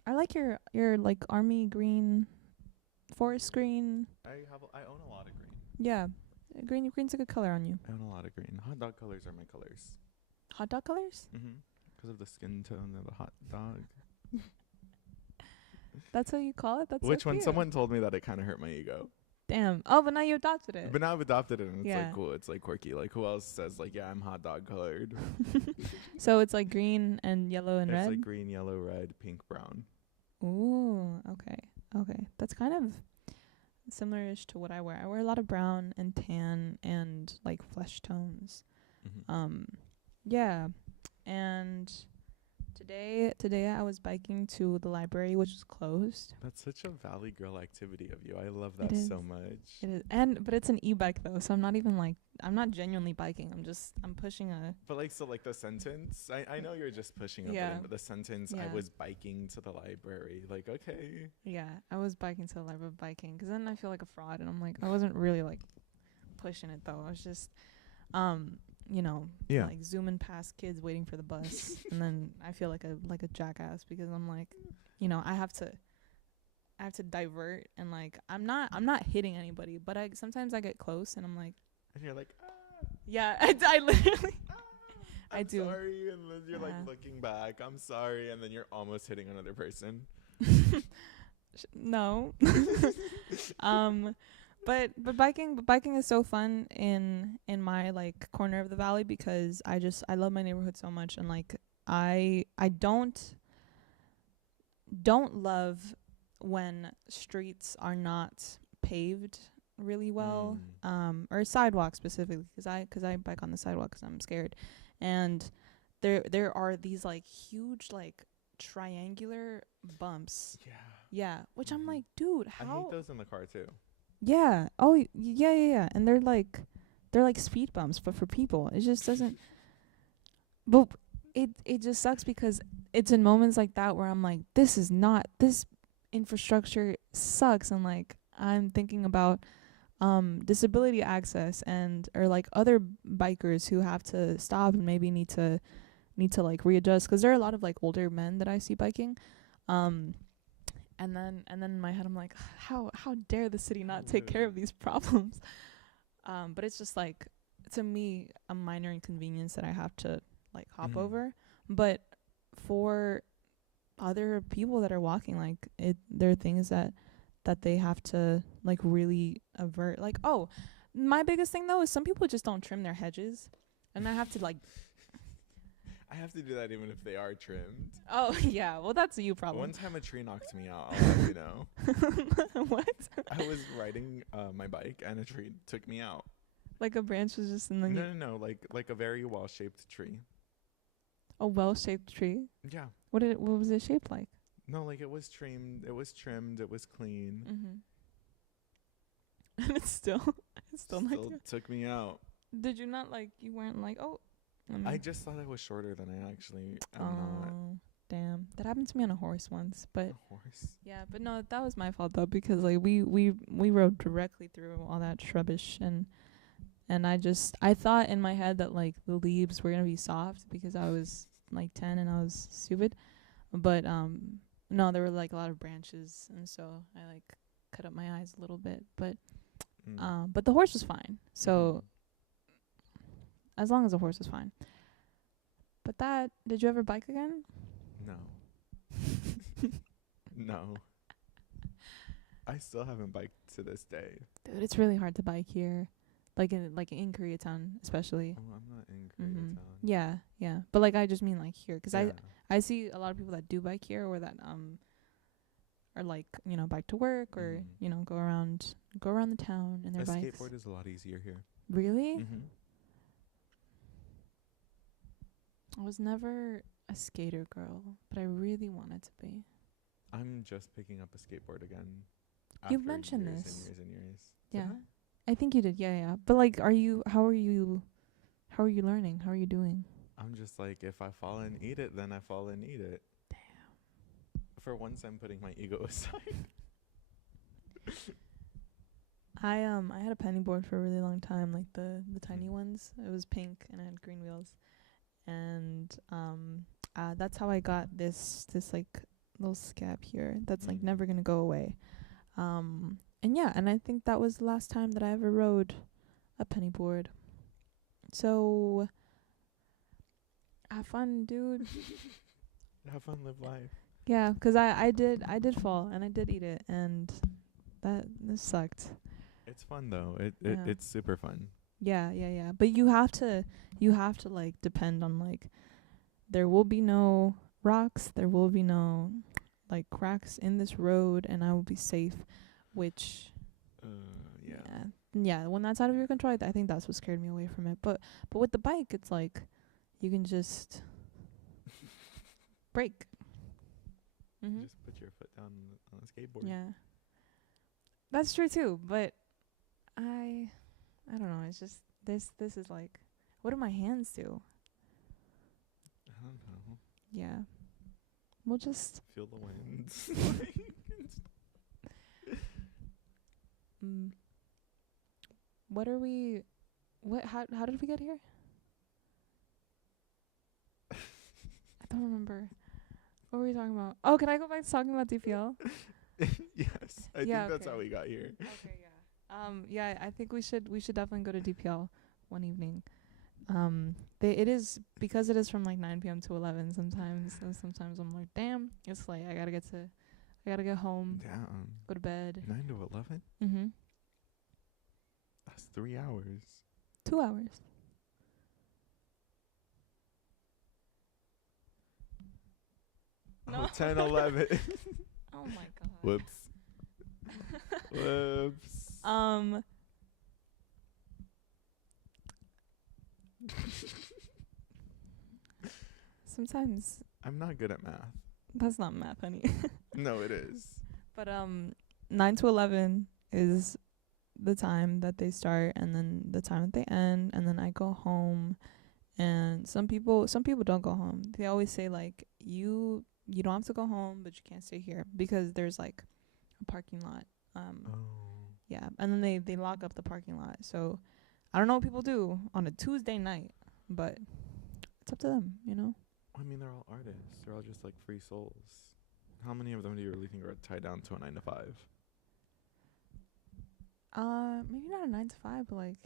I like your like army green, forest green. I own a lot of green. Yeah. Green's a good color on you. I own a lot of green. Hot dog colors are my colors. Hot dog colors? Mhm. 'Cause of the skin tone of the hot dog. That's what you call it? That's Which so one? cute. Someone told me that it kind of hurt my ego. Damn. Oh, but now you adopted it. But now I've adopted it, and it's Yeah. like cool. It's like quirky. Like who else says like, yeah, I'm hot dog colored? So it's like green and yellow and It's red? like green, yellow, red, pink, brown. Ooh, okay. That's kind of similar-ish to what I wear. I wear a lot of brown and tan and like flesh tones. Mm-hmm. Yeah. And Today I was biking to the library, which was closed. That's such a Valley Girl activity of you. I love It that is. so much. It is, but it's an e-bike though, so I'm not genuinely biking. I'm pushing a. But like, so like the sentence, I know you're just pushing a button, but the sentence, I Yeah. was biking to the library. Like, okay. Yeah, I was biking to the library biking, because then I feel like a fraud, and I'm like, I wasn't really like pushing it though. I was just, Yeah. like zooming past kids waiting for the bus, and then I feel like a jackass because I'm like, I have to divert, and like I'm not hitting anybody, but sometimes I get close and I'm like, And you're like, yeah, I literally I'm I do. sorry, and then you're like looking back, I'm sorry, and then you're almost hitting another person. No. But biking is so fun in my like corner of the valley, because I love my neighborhood so much, and like I don't love when streets are not paved really well, or sidewalks specifically, because I bike on the sidewalk because I'm scared, and there are these like huge like triangular bumps. Yeah, which I'm like, dude, how? I hate those in the car too. Yeah. Oh, yeah. And they're like speed bumps, but for people, it just doesn't. But it just sucks, because it's in moments like that where I'm like, this infrastructure sucks, and like I'm thinking about disability access, and or like other bikers who have to stop and maybe need to like readjust, because there are a lot of like older men that I see biking. And then in my head I'm like, how dare the city not take care of these problems? But it's just like, to me, a minor inconvenience that I have to like hop over. But for other people that are walking, like there are things that they have to like really avert. Like, oh, my biggest thing though is some people just don't trim their hedges, and I have to like. I have to do that even if they are trimmed. Oh, yeah. Well, that's a you problem. One time a tree knocked me out. I'll let you know. What? I was riding my bike and a tree took me out. Like a branch was just in the... No. Like a very well-shaped tree. A well-shaped tree? Yeah. What was it shaped like? No, like it was trimmed. It was clean. Mm-hmm. And it still took me out. Did you not like... You weren't like, oh... I just thought I was shorter than I actually am not. Damn. That happened to me on a horse once, but... A horse? Yeah, but no, that was my fault though, because like we rode directly through all that shrubbish, and I thought in my head that like the leaves were gonna be soft because I was like 10 and I was stupid, but no, there were like a lot of branches, and so I like cut up my eyes a little bit, but the horse was fine, so as long as the horse was fine. But did you ever bike again? No. No. I still haven't biked to this day. Dude, it's really hard to bike here. Like in Koreatown, especially. Oh, I'm not in Koreatown. Yeah. But like I just mean like here, 'cause I see a lot of people that do bike here, or that are like, bike to work, or go around the town in their bikes. Skateboard is a lot easier here. Really? Mm-hmm. I was never a skater girl, but I really wanted to be. I'm just picking up a skateboard again. You've mentioned years this. And years and years. Yeah. I think you did. Yeah. But like, how are you learning? How are you doing? I'm just like, if I fall and eat it, then I fall and eat it. Damn. For once, I'm putting my ego aside. I had a penny board for a really long time, like the tiny ones. It was pink and it had green wheels. And that's how I got this like little scab here that's like never gonna go away. And I think that was the last time that I ever rode a penny board. So have fun, dude. Have fun, live life. Yeah, 'cause I did fall and I did eat it, and this sucked. It's fun though. It's super fun. Yeah. But you have to like depend on like, there will be no rocks, there will be no like cracks in this road, and I will be safe, which yeah, when that's out of your control, I think that's what scared me away from it. But with the bike, it's like you can just break. Mm-hmm. Just put your foot down on a skateboard. Yeah. That's true too, but I don't know. It's just this is like, what do my hands do? I don't know. Yeah. We'll just Feel the wind. what are we? What? How did we get here? I don't remember. What were we talking about? Oh, can I go back to talking about DPL? Yes, I think that's how we got here. Okay, yeah. Yeah, I think we should definitely go to DPL one evening. It is because it is from like 9 p.m. to 11 sometimes, and sometimes I'm like, damn, it's late. I gotta get home, Damn. go to bed. 9 to 11? Mm-hmm. That's 3 hours. 2 hours. No. 10, 11. Oh my god. Whoops. Whoops. Sometimes I'm not good at math. that's not math, honey. No, it is. But 9 to 11 is the time that they start, and then the time that they end, and then I go home. And some people don't go home. They always say like, you don't have to go home, but you can't stay here because there's like a parking lot. Yeah, and then they lock up the parking lot. So I don't know what people do on a Tuesday night, but it's up to them, you know. I mean, they're all artists. They're all just like free souls. How many of them do you really think are tied down to a 9 to 5? Maybe not a 9 to 5, but like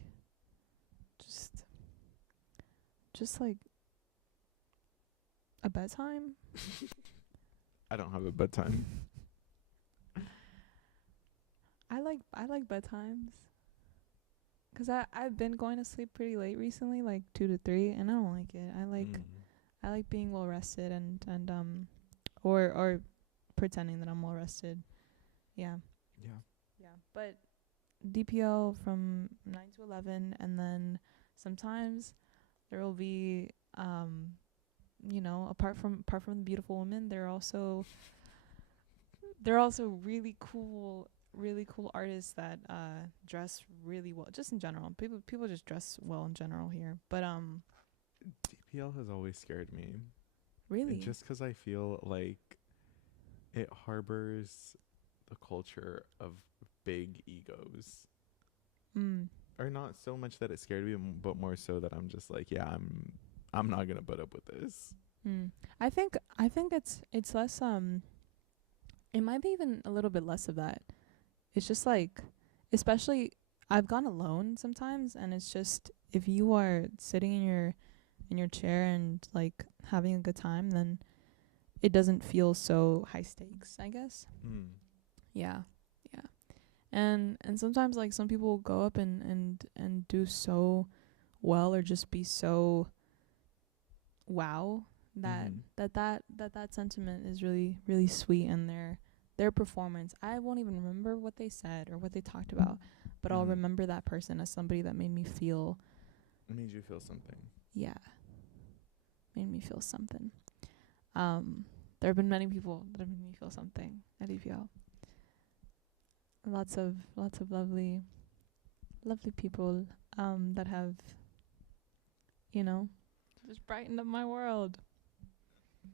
just like a bedtime. I don't have a bedtime. I like bedtimes. 'Cause I've been going to sleep pretty late recently, like 2 to 3, and I don't like it. I like being well rested and or pretending that I'm well rested. Yeah. Yeah. Yeah. But DPL from 9 to 11, and then sometimes there will be you know, apart from the beautiful women, there are also really cool artists that dress really well, just in general. People just dress well in general here. But DPL has always scared me. really, Just 'cause I feel like it harbors the culture of big egos. Or not so much that it scared me, but more so that I'm just like, yeah, I'm not gonna put up with this. I think it's less it might be even a little bit less of that. It's just like, especially I've gone alone sometimes, and it's just, if you are sitting in your chair and like having a good time, then it doesn't feel so high stakes, I guess. Yeah. And sometimes like some people go up and do so well, or just be so wow, that sentiment is really, really sweet. And their performance, I won't even remember what they said or what they talked about, but I'll remember that person as somebody that made me feel. It made you feel something. Yeah. Made me feel something. There have been many people that have made me feel something at EPL. Lots of lovely people that have, you know, just brightened up my world.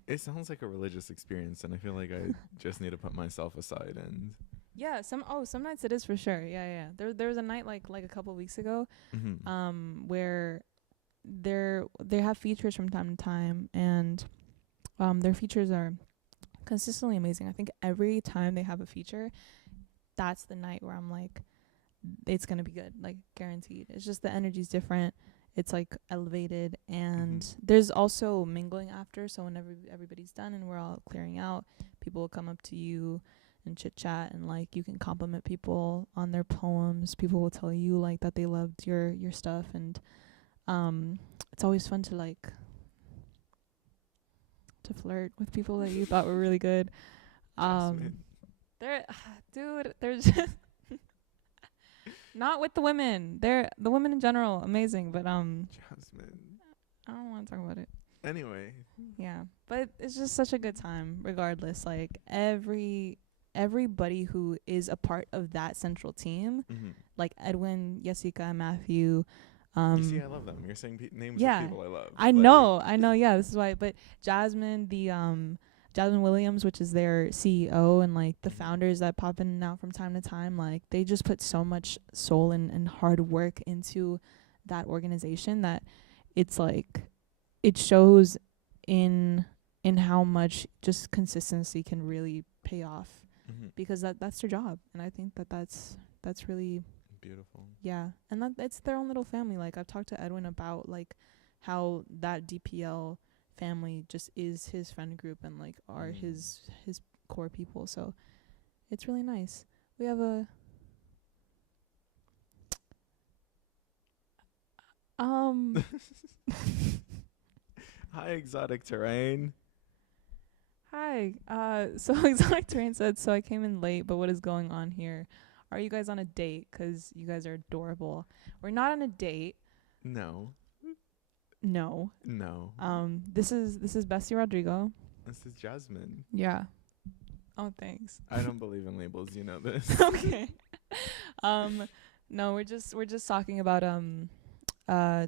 It sounds like a religious experience, and I feel like I just need to put myself aside and. Yeah, some nights it is for sure. Yeah. There was a night like a couple of weeks ago, where they have features from time to time, and their features are consistently amazing. I think every time they have a feature, that's the night where I'm like, it's gonna be good, like guaranteed. It's just the energy's different. It's like elevated, and there's also mingling after. So whenever everybody's done and we're all clearing out, people will come up to you and chit chat, and like you can compliment people on their poems. People will tell you like that they loved your stuff, and it's always fun to like to flirt with people that you thought were really good. They're just not with the women. They're the women in general, amazing, but Jasmine. I don't want to talk about it. Anyway. Yeah, but it's just such a good time regardless. Like everybody who is a part of that central team, Mm-hmm. like Edwin, Jessica, Matthew, You see, I love them. You're saying names of yeah, people I love. I Like, know, yeah, this is why. But Jasmine, Jasmine Williams, which is their CEO, and like the Mhm. founders that pop in and out from time to time, like they just put so much soul and hard work into that organization that it's like it shows in how much just consistency can really pay off, Mhm. because that's their job. And I think that's really, Beautiful. yeah, and that it's their own little family. Like I've talked to Edwin about like how that DPL family just is his friend group and like are his core people. So it's really nice. We have a Hi, exotic terrain. hi. So Exotic Terrain said, so I came in late, but what is going on here? Are you guys on a date? 'Cause you guys are adorable. We're not on a date. No. No. No. This is Bestie Rodrigo. This is Jasmine. Yeah. Oh, thanks. I don't believe in labels. You know this. Okay. No, we're just talking about uh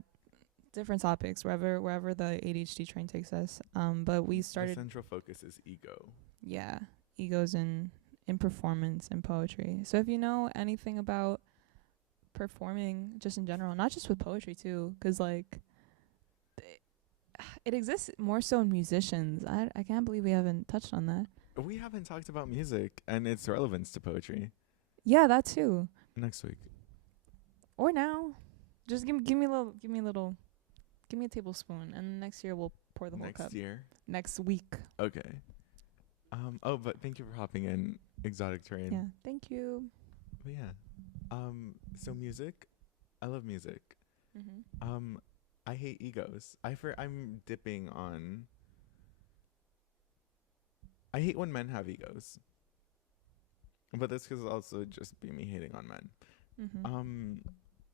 different topics wherever the ADHD train takes us. But we Our started, central focus is ego. yeah, egos in performance and poetry. So if you know anything about performing just in general, not just with poetry too, 'cause like it exists more so in musicians. I can't believe we haven't touched on that. We haven't talked about music and its relevance to poetry. Yeah, that too. Next week. Or now. Just give me a tablespoon, and next year we'll pour the whole cup. Next year. Next week. Okay. Oh, but thank you for hopping in, exotic terrain. Yeah. Thank you. But yeah. So music. I love music. Mhm. I hate egos. I'm dipping on. I hate when men have egos. But this could also just be me hating on men. Mhm.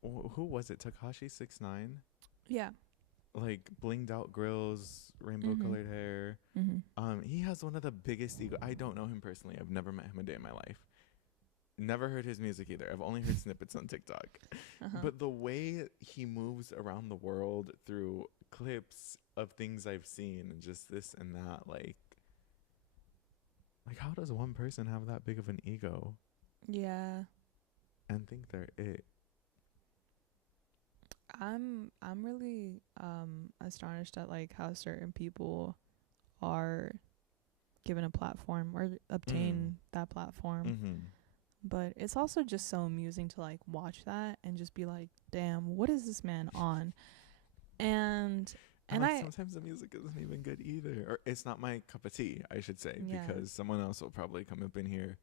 Who was it? Takashi 6ix9ine? Yeah. Like blinged out grills, rainbow colored hair. Mhm. He has one of the biggest ego. I don't know him personally. I've never met him a day in my life. Never heard his music either. I've only heard snippets on TikTok. But the way he moves around the world through clips of things I've seen and just this and that, like how does one person have that big of an ego Yeah. and think they're it? I'm really astonished at like how certain people are given a platform or obtain that platform. Mm-hmm. But it's also just so amusing to like watch that and just be like, damn, what is this man on? And like sometimes the music isn't even good either, or it's not my cup of tea, I should say, Yeah. because someone else will probably come up in here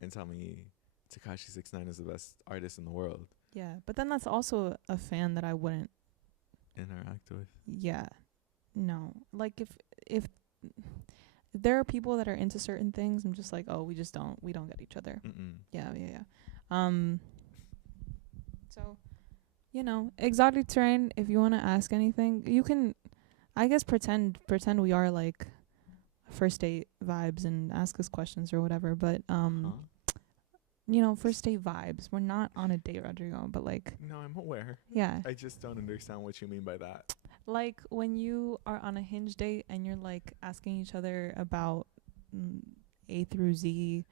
and tell me Tekashi 6ix9ine is the best artist in the world. Yeah, but then that's also a fan that I wouldn't interact with. Yeah, no. Like if there are people that are into certain things, I'm just like, oh, we don't get each other. Mm-mm. Yeah. So, exotic terrain. If you want to ask anything, you can, I guess, pretend we are like first date vibes and ask us questions or whatever. But first date vibes. We're not on a date, Rodrigo. But like, no, I'm aware. Yeah. I just don't understand what you mean by that. Like when you are on a Hinge date and you're like asking each other about A through Z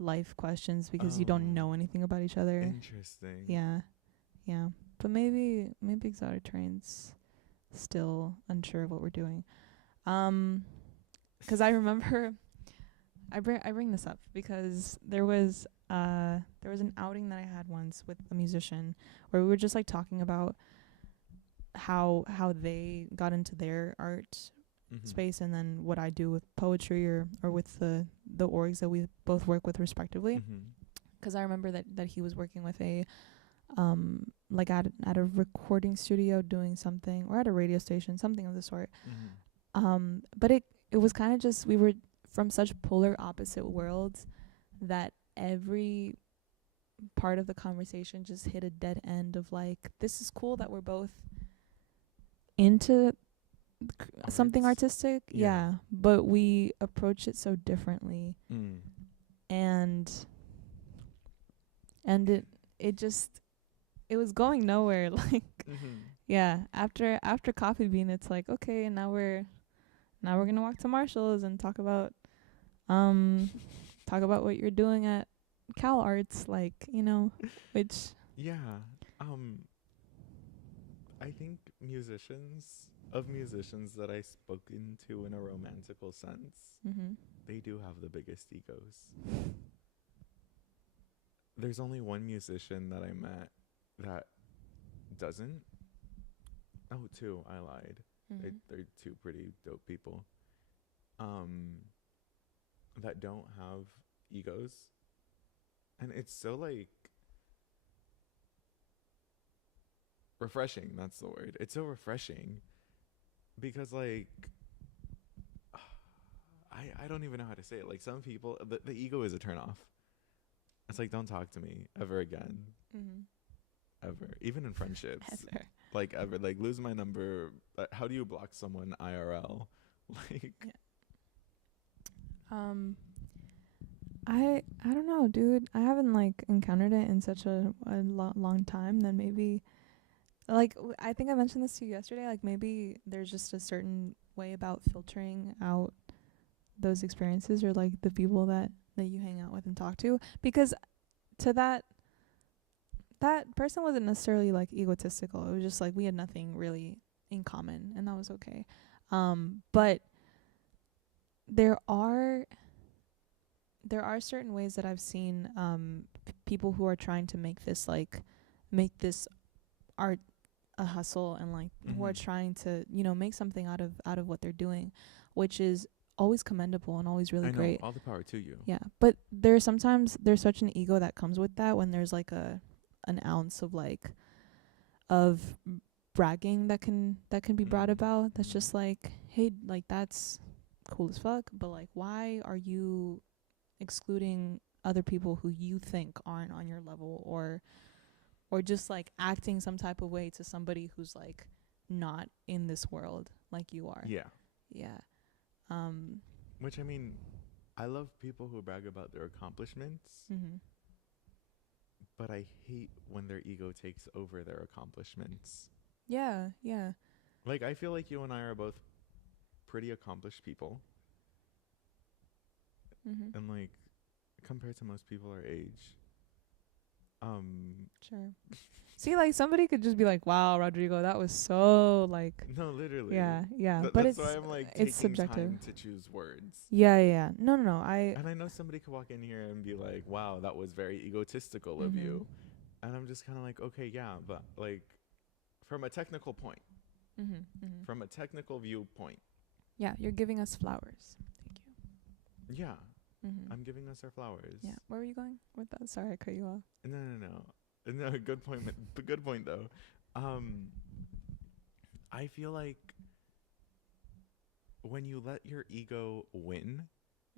life questions because you don't know anything about each other. Interesting. Yeah. But maybe exotic terrain's still unsure of what we're doing. 'Cause I remember I bring this up because there was an outing that I had once with a musician where we were just like talking about how they got into their art space, and then what I do with poetry or with the orgs that we both work with respectively. 'Cause I remember that he was working with a like at a recording studio doing something, or at a radio station, something of the sort. But it was kind of just, we were from such polar opposite worlds that every part of the conversation just hit a dead end of like, this is cool that we're both into something Arts? artistic. Yeah. Yeah, but we approach it so differently, Mm. and it just it was going nowhere. Like, Mm-hmm. yeah, after Coffee Bean, it's like, okay, now we're gonna walk to Marshall's and um talk about what you're doing at Cal Arts, like, which Yeah. Um, I think musicians that I spoken to in a romantical sense, mhm. they do have the biggest egos. There's only one musician that I met that doesn't. Oh, two. I lied. Mhm. They're two pretty dope people. Um, that don't have egos, and it's so like refreshing. That's the word. It's so refreshing because like I don't even know how to say it. Like some people, the ego is a turnoff. It's like don't talk to me ever again, Mhm. ever. Even in friendships, Heather. like ever. Like lose my number. How do you block someone IRL? Like Yeah. Um I don't know, dude. I haven't like encountered it in such a long time. Then maybe like I think I mentioned this to you yesterday. Like maybe there's just a certain way about filtering out those experiences, or like the people that you hang out with and talk to, because to that person wasn't necessarily like egotistical. It was just like we had nothing really in common, and that was okay. But there are certain ways that I've seen people who are trying to make this art a hustle, and like who are mm-hmm. trying to make something out of what they're doing, which is always commendable and always really I know great. all the power to you. Yeah, but there's such an ego that comes with that, when there's like an ounce of of bragging that can be brought about. That's just like, hey, like that's cool as fuck, but like why are you excluding other people who you think aren't on your level, or just like acting some type of way to somebody who's like not in this world like you are. Yeah. Yeah. Um Which I mean, I love people who brag about their accomplishments, mhm. but I hate when their ego takes over their accomplishments. Yeah, yeah. Like I feel like you and I are both pretty accomplished people, Mhm. and like compared to most people our age. Sure. See, like somebody could just be like, "Wow, Rodrigo, that was so like." No, literally. Yeah, yeah, but That's why I'm like it's taking subjective. time to choose words. Yeah, yeah, yeah. No, no, no. I. And I know somebody could walk in here and be like, "Wow, that was very egotistical of Mhm. you," and I'm just kind of like, "Okay, yeah, but like from a technical point, Mhm. Mhm. from a technical viewpoint, Yeah, you're giving us flowers. Thank yeah, you. Mhm. I'm giving us our flowers." Yeah. Where were you going with that? Sorry, I cut you off. No, no, no, no. Good point. Good point though. Um, I feel like when you let your ego win,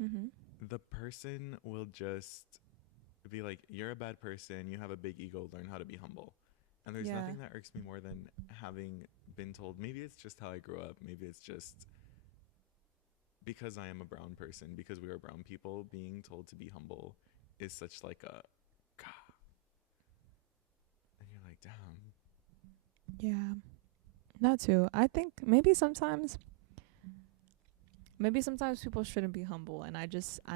Mhm. the person will just be like, "You're a bad person. You have a big ego. Learn how to be humble." And there's Yeah. nothing that irks me more than having been told. Maybe it's just how I grew up. Maybe it's just because I am a brown person. Because we are brown people, being told to be humble is such like a, and you're like, damn. Yeah. That too. I think maybe sometimes people shouldn't be humble, and I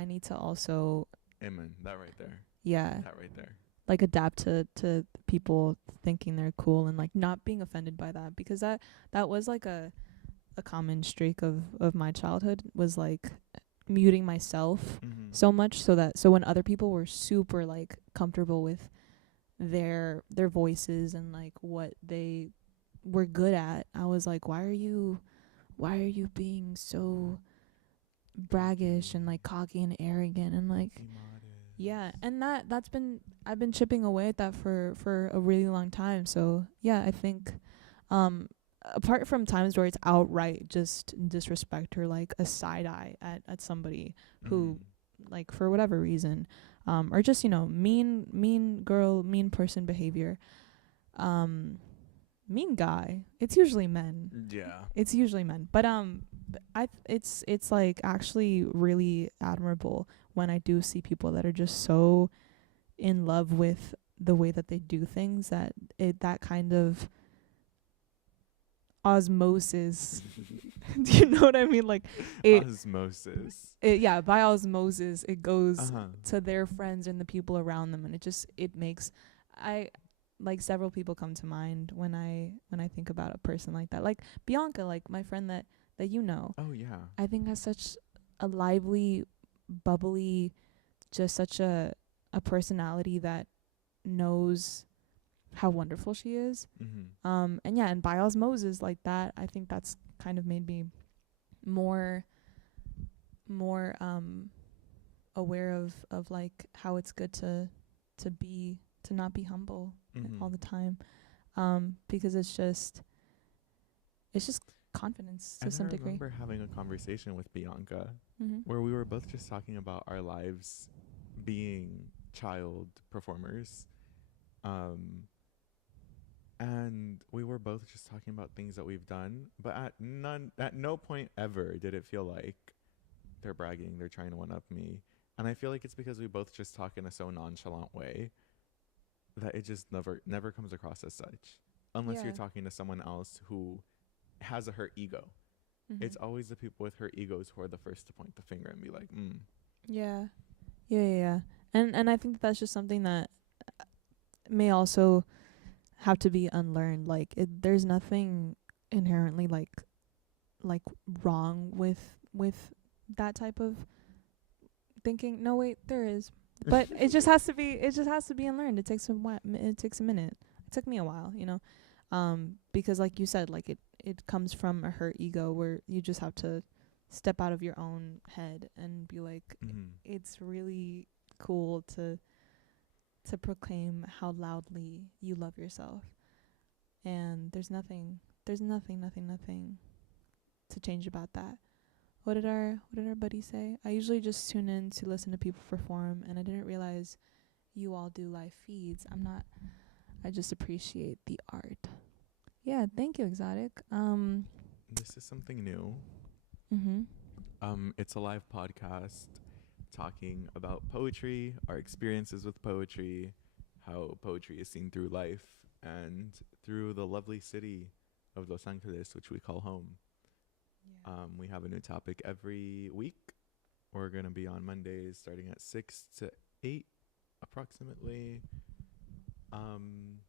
need to also, Amen. That right there. yeah, That right there. like adapt to people thinking they're cool, and like not being offended by that, because that was like a common streak of my childhood, was like muting myself Mm-hmm. so much, so when other people were super like comfortable with their voices and like what they were good at, I was like, why are you being so braggish and like cocky and arrogant, and like, yeah, and I've been chipping away at that for a really long time. So yeah, I think um apart from times where it's outright just disrespect, or like a side eye at somebody who, like, for whatever reason, or just mean girl, mean person behavior, um mean guy. It's usually men. Yeah. It's usually men. But it's like actually really admirable when I do see people that are just so in love with the way that they do things that that kind of osmosis. Do you know what I mean? Like Osmosis. yeah, by osmosis it goes Uh-huh. to their friends and the people around them, and it makes I like several people come to mind when I think about a person like that. Like Bianca, like my friend that you know. Oh yeah. I think has such a lively, bubbly, just such a personality that knows how wonderful she is. Mm-hmm. And yeah, and by osmosis like that, I think that's kind of made me more aware of like how it's good to not be humble Mm-hmm. all the time. Because it's just confidence to And some I degree. remember having a conversation with Bianca Mm-hmm. where we were both just talking about our lives being child performers. And we were both just talking about things that we've done, but at no point ever did it feel like they're bragging, they're trying to one up me. And I feel like it's because we both just talk in a so nonchalant way that it just never comes across as such. Unless you're Yeah. talking to someone else who has a hurt ego. Mm-hmm. It's always the people with hurt egos who are the first to point the finger and be like, Yeah. Yeah. And I think that's just something that may also have to be unlearned. Like there's nothing inherently like wrong with that type of thinking. No, wait, there is. But it just has to be unlearned. It takes it takes a minute. It took me a while, you know. Because like you said, like it comes from a hurt ego where you just have to step out of your own head and be like, it's really cool to proclaim how loudly you love yourself. And there's nothing to change about that. What did our buddy say? I usually just tune in to listen to people perform, and I didn't realize you all do live feeds. I just appreciate the art. Yeah, thank you, Exotic. this is something new. Mhm. It's a live podcast talking about poetry, our experiences with poetry, how poetry is seen through life and through the lovely city of Los Angeles, which we call home. Yeah. We have a new topic every week. We're going to be on Mondays starting at 6 to 8 approximately. And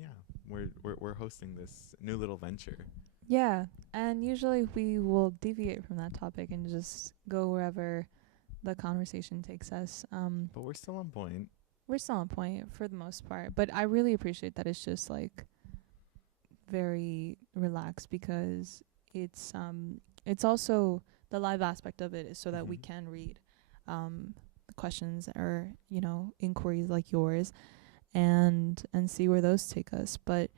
yeah, we're hosting this new little venture. Yeah, and usually we will deviate from that topic and just go wherever the conversation takes us. But we're still on point. We're still on point for the most part, but I really appreciate that it's just like very relaxed, because it's also the live aspect of it is so that we can read questions or, you know, inquiries like yours and see where those take us. But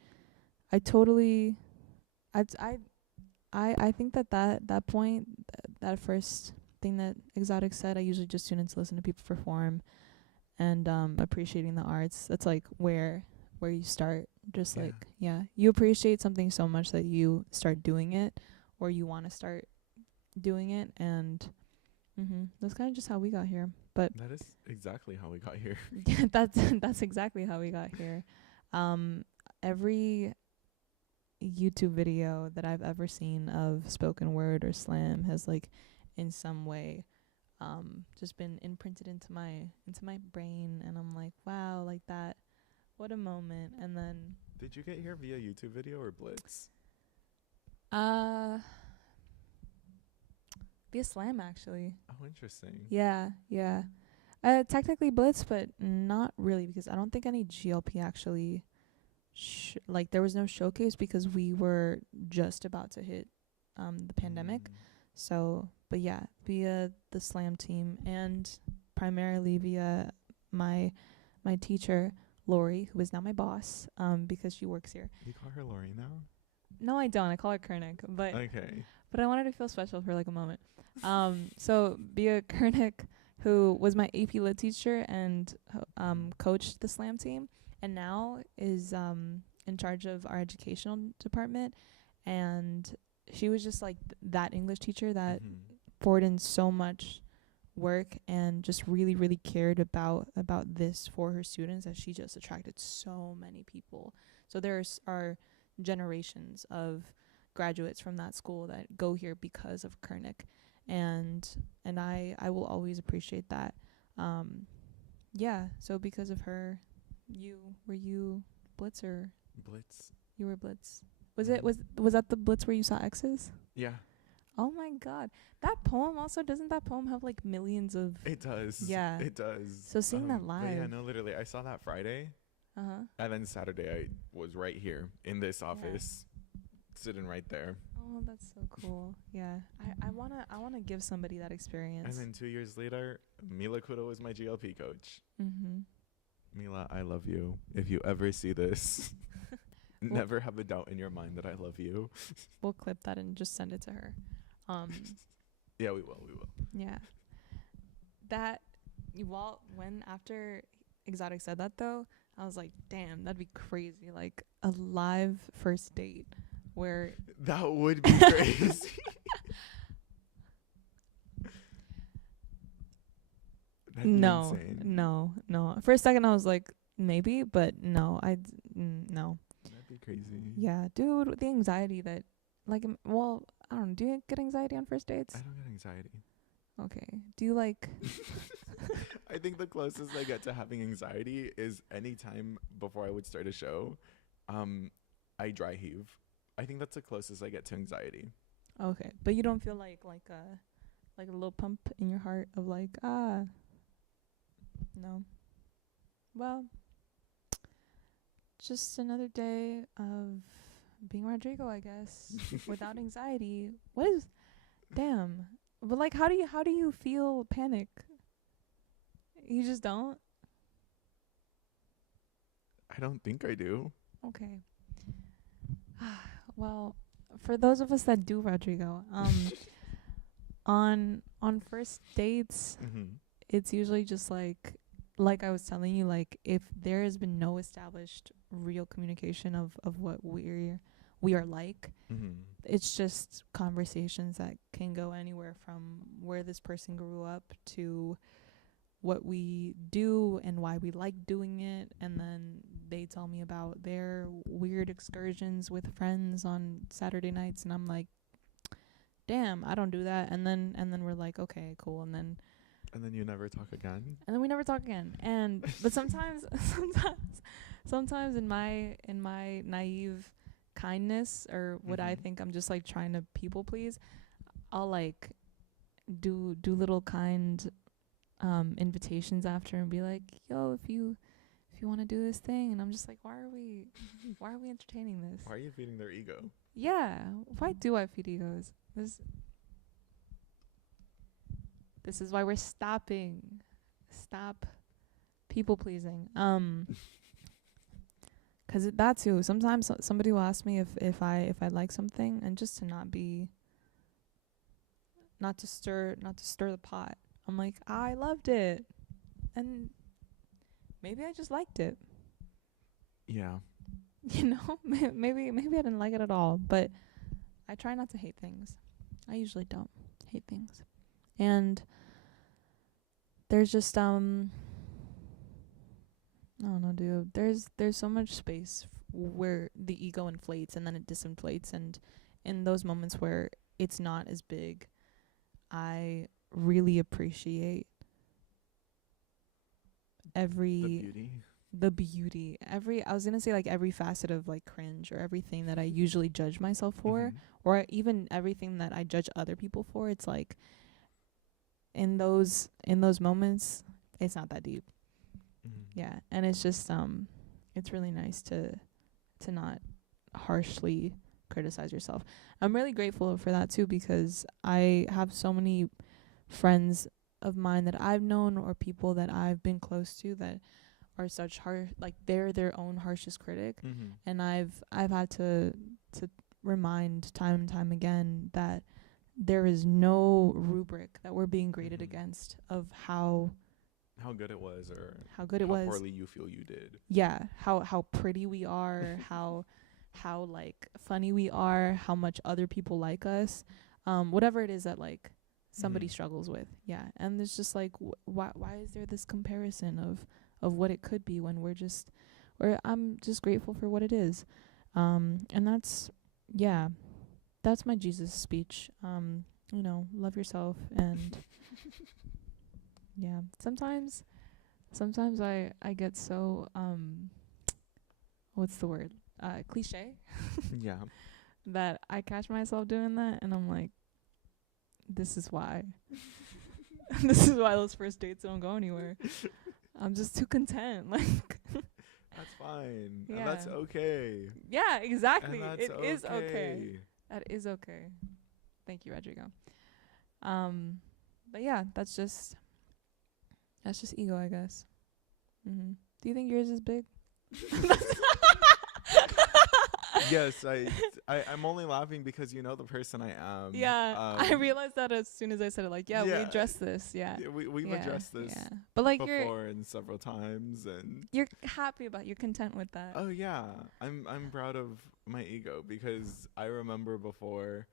I totally I think that point, that first thing that Exotic said, I usually just tune in to listen to people perform and appreciating the arts. That's like where you start. Just like, yeah, you appreciate something so much that you start doing it, or you want to start doing it. And that's kind of just how we got here. But that is exactly how we got here. that's exactly how we got here. Every YouTube video that I've ever seen of spoken word or slam has like in some way just been imprinted into my brain, and I'm like, wow, like that, what a moment. And then Did you get here via YouTube video or Blitz? via slam, actually. Oh, interesting. Yeah. Technically Blitz, but not really, because I don't think any GLP actually like there was no showcase because we were just about to hit the pandemic. So, but yeah, via the slam team, and primarily via my teacher Lori, who is now my boss, because she works here. You call her Lori now? No, I don't. I call her Kernick, but Okay. But I wanted to feel special for like a moment. So Bia Kernick, who was my AP Lit teacher and coached the slam team, and now is in charge of our educational department, and she was just like that English teacher that poured in so much work and just really really cared about this for her students, that she just attracted so many people. So are generations of graduates from that school that go here because of Kernick, and I will always appreciate that. Yeah, so because of her, were you Blitz or Blitz. you were Blitz? Was that the Blitz where you saw X's? Yeah. Oh my god. That poem also, doesn't that poem have like millions of... It does. Yeah. It does. So seeing that live. But yeah, no, literally, I saw that Friday. And then Saturday, I was right here in this office, sitting right there. Oh, that's so cool. Yeah. I wanna give somebody that experience. And then 2 years later, Mila Kudo was my GLP coach. Mila, I love you. If you ever see this, never have a doubt in your mind that I love you. We'll clip that and just send it to her. Yeah, we will. Yeah. That, when after Exotic said that though, I was like, damn, that'd be crazy. Like a live first date where... That would be crazy. That'd be insane. No. For a second I was like, maybe, but no, no. That'd be crazy. Yeah, dude, the anxiety that, like, I don't know, do you get anxiety on first dates? I don't get anxiety. Okay. Do you like... I think the closest I get to having anxiety is any time before I would start a show, I dry heave. I think that's the closest I get to anxiety. Okay, but you don't feel like a little pump in your heart of like, no. Well, just another day of being Rodrigo, I guess, without anxiety. Damn. But like, how do you feel panic? You just don't? I don't think I do. Okay. Well, for those of us that do Rodrigo, on first dates, it's usually just like I was telling you, like if there has been no established real communication of what we are like, it's just conversations that can go anywhere from where this person grew up to what we do and why we like doing it, and then they tell me about their weird excursions with friends on Saturday nights, and I'm like, damn, I don't do that. And then we're like, okay, cool. And then you never talk again. And then we never talk again. And but sometimes in my naive kindness, or what I think I'm just like trying to people please, I'll like do little kind invitations after and be like, yo, if you want to do this thing, and I'm just like, why are we entertaining this? Why are you feeding their ego? Yeah, why do I feed egos? This is why we're stop people pleasing. 'Cause that too, sometimes somebody will ask me if I like something, and just to not to stir the pot, I'm like, I loved it, and maybe I just liked it. Yeah. You know, maybe I didn't like it at all, but I try not to hate things. I usually don't hate things. And there's just I don't know, dude. There's so much space where the ego inflates and then it disinflates, and in those moments where it's not as big, I really appreciate the beauty. I was gonna say like every facet of like cringe, or everything that I usually judge myself for, or even everything that I judge other people for. It's like in those moments, it's not that deep. Yeah, and it's just it's really nice to not harshly criticize yourself. I'm really grateful for that too, because I have so many friends of mine that I've known, or people that I've been close to, that are such like they're their own harshest critic, and I've had to remind time and time again that there is no rubric that we're being graded against of how how good it was, or how good it how was. poorly you feel you did. Yeah, how pretty we are, how like funny we are, how much other people like us, whatever it is that like somebody Mhm. struggles with. Yeah, and it's just like why is there this comparison of what it could be when I'm just grateful for what it is. And that's, yeah, that's my Jesus speech. Love yourself. And yeah, sometimes I get so what's the word, cliche, Yeah. that I catch myself doing that, and I'm like, this is why. This is why those first dates don't go anywhere. I'm just too content. Like, That's fine. And yeah. that's okay. Yeah, exactly. And that's It okay. is okay. That is okay. Thank you, Rodrigo. But yeah, that's just ego, I guess. Do you think yours is big? Yes, I'm only laughing because you know the person I am. Yeah, I realized that as soon as I said it. Like, we addressed this. Yeah, we've addressed this. Yeah. But like before and several times, and you're happy about, you're content with that. oh yeah, I'm proud of my ego, because I remember before,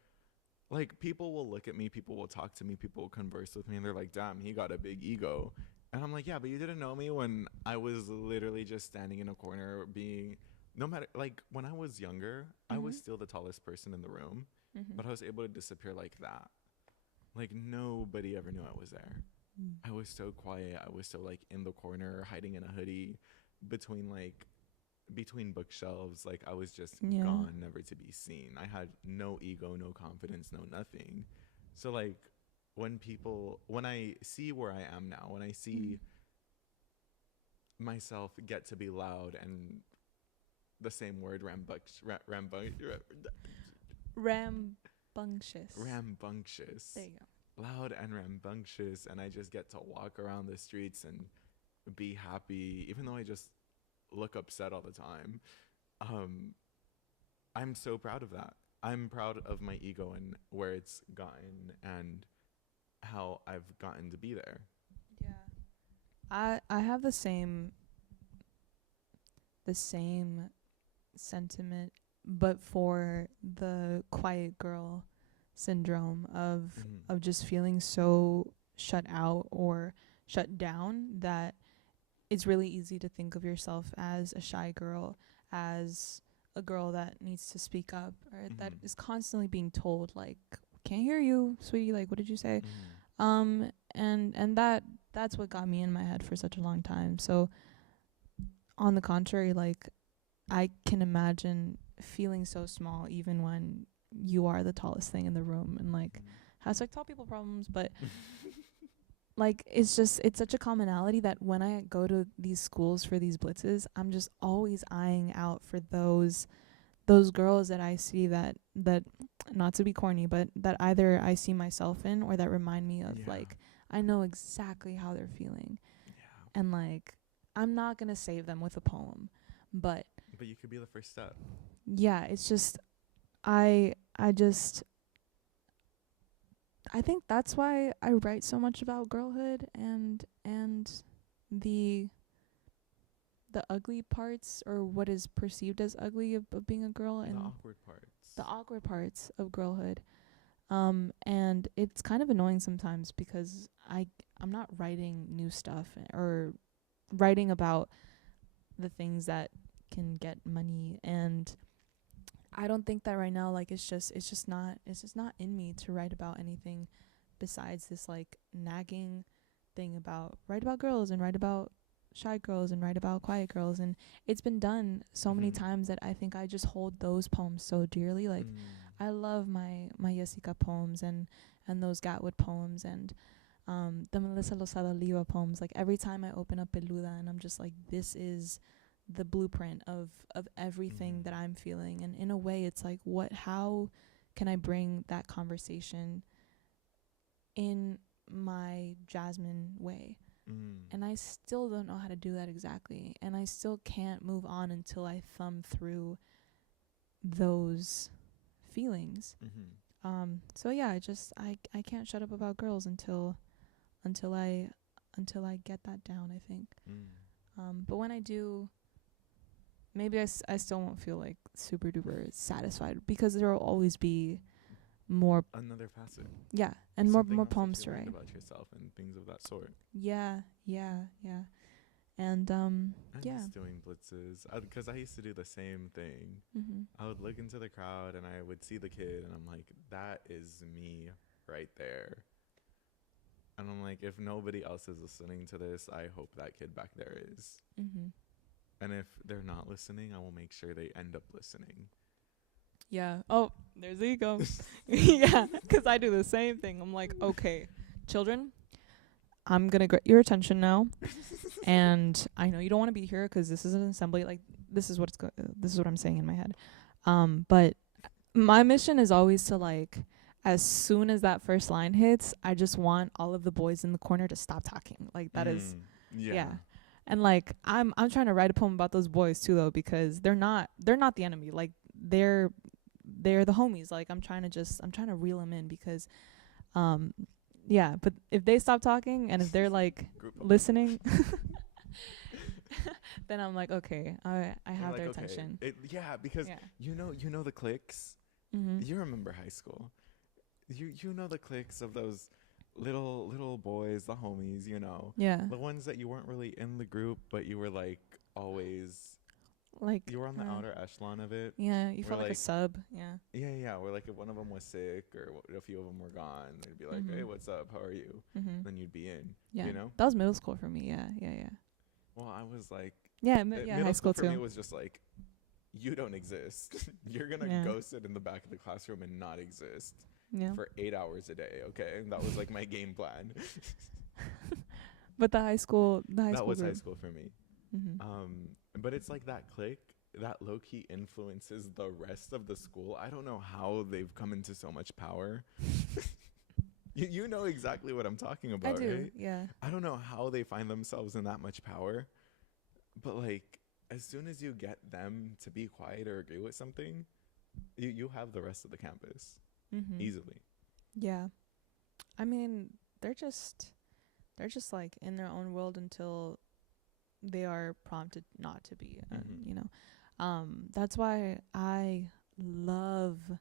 like, people will look at me, people will talk to me, people will converse with me, and they're like, damn, he got a big ego. And I'm like, yeah, but you didn't know me when I was literally just standing in a corner being, no matter, like, when I was younger, I was still the tallest person in the room, but I was able to disappear like that. Like, nobody ever knew I was there. I was so quiet. I was so, like, in the corner, hiding in a hoodie between bookshelves. Like, I was just gone, never to be seen. I had no ego, no confidence, no nothing. So, like, when I see where I am now, when I see myself get to be loud and the same word, rambunctious. There you go. Loud and rambunctious, and I just get to walk around the streets and be happy, even though I just look upset all the time. I'm so proud of that. I'm proud of my ego and where it's gotten and how I've gotten to be there. Yeah. I have the same sentiment, but for the quiet girl syndrome of just feeling so shut out or shut down that it's really easy to think of yourself as a shy girl, as a girl that needs to speak up, or that is constantly being told, like, can't hear you, sweetie, like, what did you say? And that's what got me in my head for such a long time. So on the contrary, like, I can imagine feeling so small even when you are the tallest thing in the room, and like has like tall people problems, but like it's such a commonality that when I go to these schools for these blitzes, I'm just always eyeing out for those girls that I see that not to be corny, but that either I see myself in or that remind me of like I know exactly how they're feeling. Yeah. And like I'm not going to save them with a poem, but you could be the first step. Yeah, it's just I think that's why I write so much about girlhood and the ugly parts, or what is perceived as ugly of being a girl, and the awkward parts of girlhood. And it's kind of annoying sometimes because I'm not writing new stuff or writing about the things that can get money, and I don't think that right now, like, it's just not in me to write about anything besides this like nagging thing about write about girls and write about shy girls and write about quiet girls. And it's been done so many times that I think I just hold those poems so dearly. Like I love my Jessica poems and those Gatwood poems and the Melissa Losada Oliva poems. Like every time I open up Peluda, and I'm just like, this is the blueprint of everything that I'm feeling. And in a way it's like, how can I bring that conversation in my Jasmine way? And I still don't know how to do that exactly, and I still can't move on until I thumb through those feelings. So yeah, I can't shut up about girls until I I get that down, I think. Mm. But when I do, maybe I still won't feel like super duper satisfied, because there will always be more, Another facet. yeah, and Something more else that poems you to learned write. about yourself and things of that sort. Yeah, and I yeah. miss doing blitzes because I used to do the same thing. Mhm. I would look into the crowd and I would see the kid and I'm like, that is me right there. And I'm like, if nobody else is listening to this, I hope that kid back there is. Mhm. And if they're not listening, I will make sure they end up listening. Yeah. Oh, there's ego. Yeah, 'cause I do the same thing. I'm like, okay, children, I'm gonna get your attention now, and I know you don't want to be here 'cause this is an assembly. Like, this is this is what I'm saying in my head. But my mission is always to, like, as soon as that first line hits, I just want all of the boys in the corner to stop talking. Like, that is, yeah. And like, I'm trying to write a poem about those boys too, though, because they're not the enemy. Like, they're the homies. Like, I'm trying to reel them in, because yeah, but if they stop talking and if they're like listening, then I'm like, okay, I have their attention. Because you know the cliques. Mhm. You remember high school. You know the cliques of those little boys, the homies, Yeah. the ones that you weren't really in the group, but you were like always, Like, you were on the outer echelon of it. yeah, you We're felt like a like- sub. Yeah. Yeah. Where like if one of them was sick or a few of them were gone, they'd be like, "Hey, what's up? How are you?" Mhm. Then you'd be in. Yeah. You know. That was middle school for me. Yeah. Well, I was like, Yeah. middle High school for me too. was just like, you don't exist. You're gonna Yeah. go sit in the back of the classroom and not exist Yeah. for 8 hours a day. Okay, and that was like my game plan. But the high school That was high group. school for me. Mhm. But it's like that clique that low key influences the rest of the school. I don't know how they've come into so much power. You know exactly what I'm talking about, I do. right? Yeah. I don't know how they find themselves in that much power, but like as soon as you get them to be quiet or agree with something, you have the rest of the campus easily. Yeah. I mean, they're just like in their own world until they are prompted not to be. That's why I love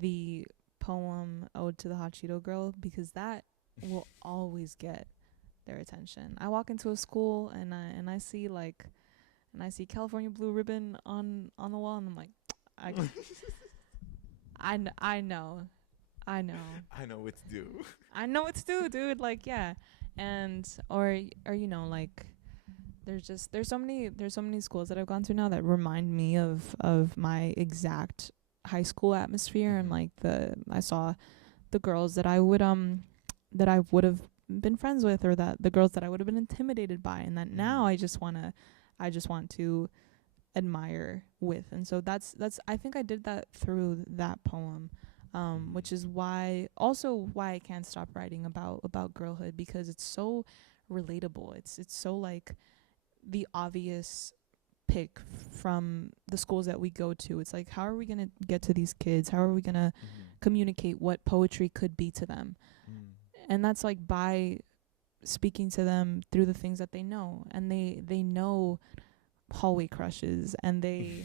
the poem Ode to the Hot Cheeto Girl, because that will always get their attention. I walk into a school and I see California Blue Ribbon on the wall, and I'm like, I know. I know it's due. I know it's due, dude. Like, yeah. And or like, there's so many schools that I've gone to now that remind me of my exact high school atmosphere. And like, I saw the girls that I would have been friends with, or that the girls that I would have been intimidated by, and that now I just want to admire with. And so that's I think I did that through that poem. Which is why I can't stop writing about girlhood, because it's so relatable. It's so like the obvious pick from the schools that we go to. It's like, how are we gonna get to these kids? How are we gonna communicate what poetry could be to them? And that's like by speaking to them through the things that they know, and they know hallway crushes, and they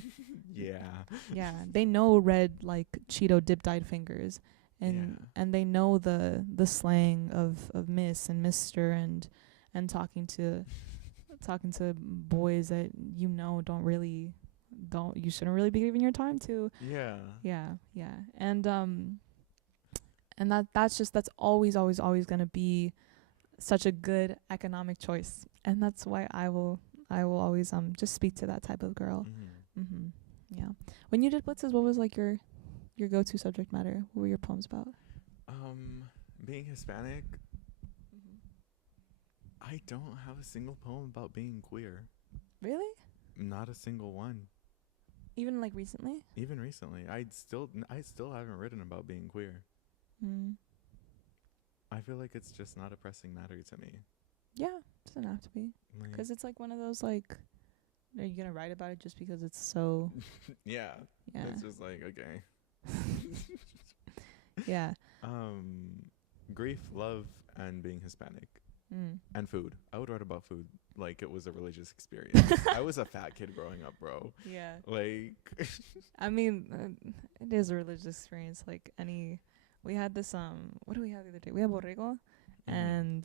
they know red like Cheeto dip dyed fingers, and they know the slang of Miss and Mister, and talking to boys that you shouldn't really be giving your time to. And that's always gonna be such a good economic choice, and that's why I will always just speak to that type of girl. Yeah. When you did blitzes, what was like your go-to subject matter? What were your poems about? Being Hispanic, I don't have a single poem about being queer. Really? Not a single one. Even like recently? Even recently, I still haven't written about being queer. I feel like it's just not a pressing matter to me. Yeah, doesn't have to be, because it's like one of those, like, are you gonna write about it just because it's so? Yeah. It's just like, okay. Yeah. Grief, love, and being Hispanic. and food. I would write about food like it was a religious experience. I was a fat kid growing up, bro. Yeah. Like, I mean, it is a religious experience. Like we had this what do we have the other day? We had borrego, and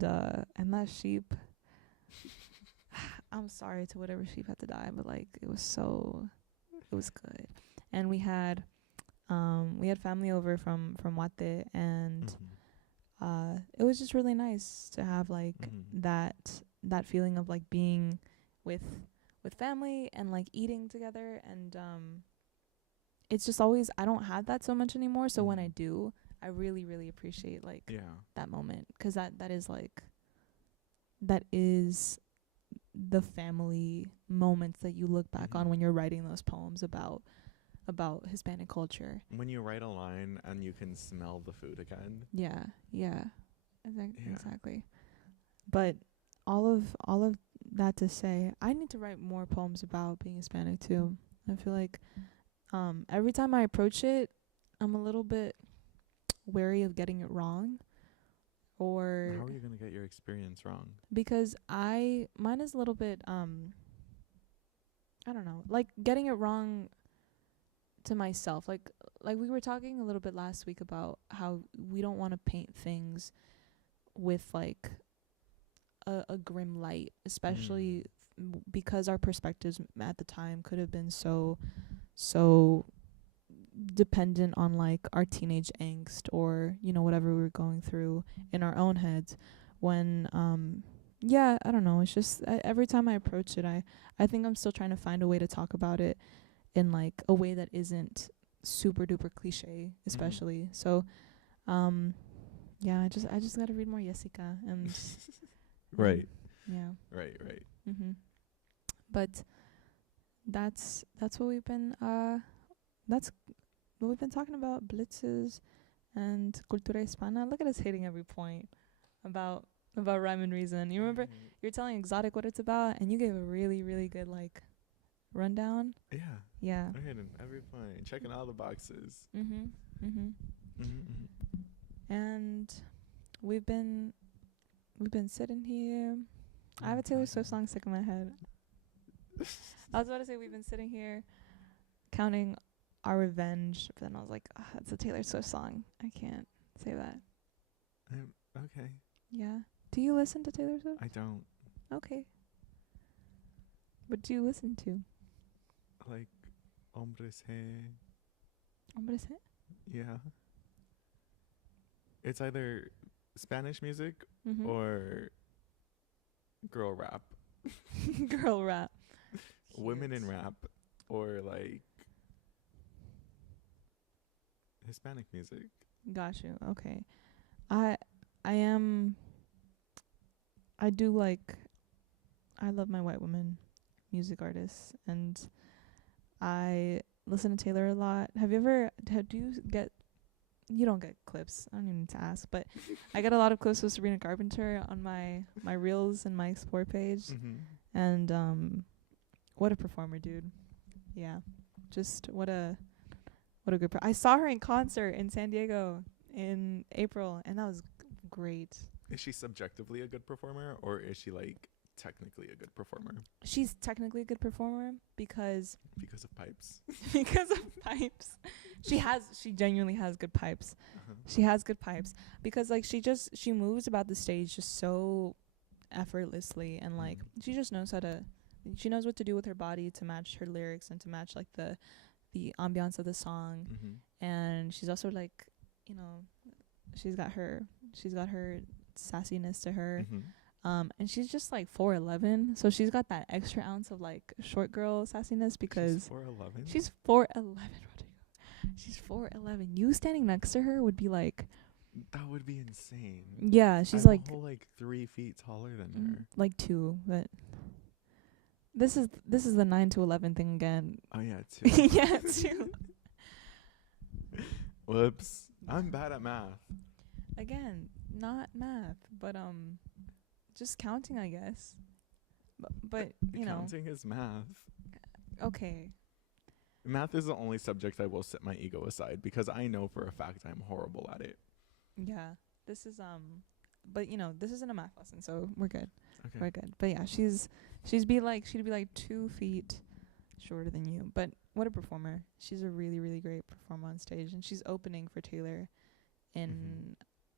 that sheep. I'm sorry to whatever sheep had to die, but like it was good. And we had family over from Wate, and it was just really nice to have like that feeling of like being with family and like eating together. And it's just always, I don't have that so much anymore, so when I do, I really really appreciate like that moment, because that is the family moments that you look back on when you're writing those poems about Hispanic culture. When you write a line and you can smell the food again. Yeah. Exactly. But all of that to say, I need to write more poems about being Hispanic too. I feel like every time I approach it, I'm a little bit wary of getting it wrong. Or how are you gonna get your experience wrong? Because mine is a little bit I don't know, like getting it wrong to myself. Like we were talking a little bit last week about how we don't want to paint things with like a grim light, especially because our perspectives at the time could have been so dependent on like our teenage angst, or whatever we were going through in our own heads. When I don't know, it's just every time I approach it, I think I'm still trying to find a way to talk about it in like a way that isn't super duper cliche, especially. So I just gotta read more Jessica and right. Right. Mm-hmm. But that's what we've been talking about, blitzes and cultura hispana. Look at us hitting every point about rhyme and reason. You remember you're telling Exotic what it's about, and you gave a really really good like rundown. Yeah. I'm hitting every point, checking all the boxes. And we've been sitting here. I have a Taylor Swift song stuck in my head. I was about to say we've been sitting here counting our revenge, but then I was like, that's a Taylor Swift song. I can't say that. Okay. Yeah. Do you listen to Taylor Swift? I don't. Okay. What do you listen to? Like Hombres Hey. Hombres Hey? Yeah. It's either Spanish music or girl rap. Girl rap. Women in rap, or like Hispanic music. Got you. Okay. I love my white women music artists, and I listen to Taylor a lot. You don't get clips, I don't even need to ask, but I get a lot of clips with Sabrina Carpenter on my reels and my explore page. And what a performer, dude. Yeah, just what a good I saw her in concert in San Diego in April, and that was great. Is she subjectively a good performer, or is she like technically a good performer? She's technically a good performer because of pipes. Because of pipes. She genuinely has good pipes. She has good pipes because like she moves about the stage just so effortlessly, and like she just knows she knows what to do with her body to match her lyrics and to match like the ambiance of the song. And she's also like, she's got her sassiness to her. And she's just like 4'11", so she's got that extra ounce of like short girl sassiness because she's 4'11", Rodrigo. She's 4'11". You standing next to her would be like, that would be insane. Yeah, she's I'm like a whole, like 3 feet taller than her. Like 2, but this is the 9 to 11 thing again. Oh yeah, 2. Yeah, 2. Whoops, I'm bad at math. Again, not math, but just counting, I guess. But you know, counting is math. Okay. Math is the only subject I will set my ego aside because I know for a fact I'm horrible at it. Yeah. This is but you know, this isn't a math lesson, so we're good. Okay. We're good. But yeah, she'd be like 2 feet shorter than you. But what a performer. She's a really, really great performer on stage, and she's opening for Taylor in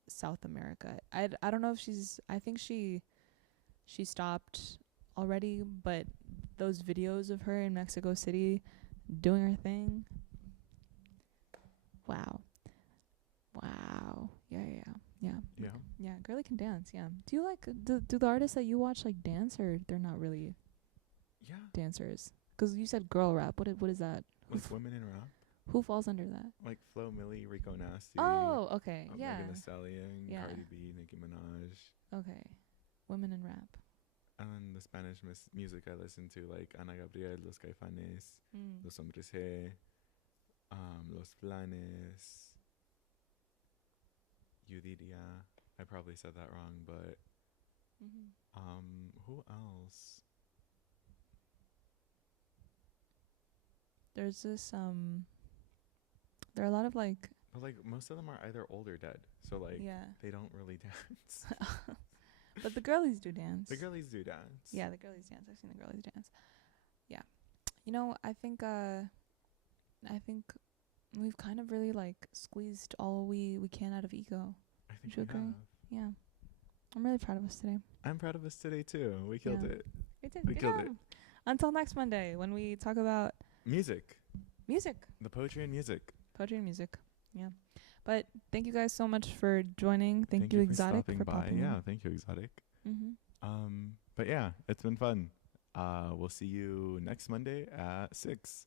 South America. I don't know if I think she stopped already, but those videos of her in Mexico City doing her thing. Wow. Yeah, girly can dance. Yeah. Do you like do the artists that you watch like dance, or they're not really dancers? 'Cause you said girl rap. What is that? Like women in rap? Who falls under that? Like Flo Milli, Rico Nasty. Oh, okay. Yeah. Megan Thee Stallion, Yeah. Cardi B, Nicki Minaj. Okay. Women in rap. And the Spanish music I listen to, like Ana Gabriel, Los Caifanes, Los Hombres G, Los Flanes, Yudiria. I probably said that wrong, but who else? There's this there are a lot of like, But like most of them are either old or dead, so like yeah. they don't really dance. But the girlies do dance. The girlies do dance. Yeah, the girlies dance. I've seen the girlies dance. Yeah. You know, I think we've kind of really like squeezed all we can out of ego. I think Would you we agree? have. Yeah. I'm really proud of us today. I'm proud of us today too. We killed it. We did. We Good killed job. it. Until next Monday when we talk about Music. music. The poetry and music. Poetry and music. Yeah. But thank you guys so much for joining. Thank you for Exotic stopping for by. popping Yeah, in. thank you, Exotic. Mm-hmm. But yeah, it's been fun. We'll see you next Monday at 6.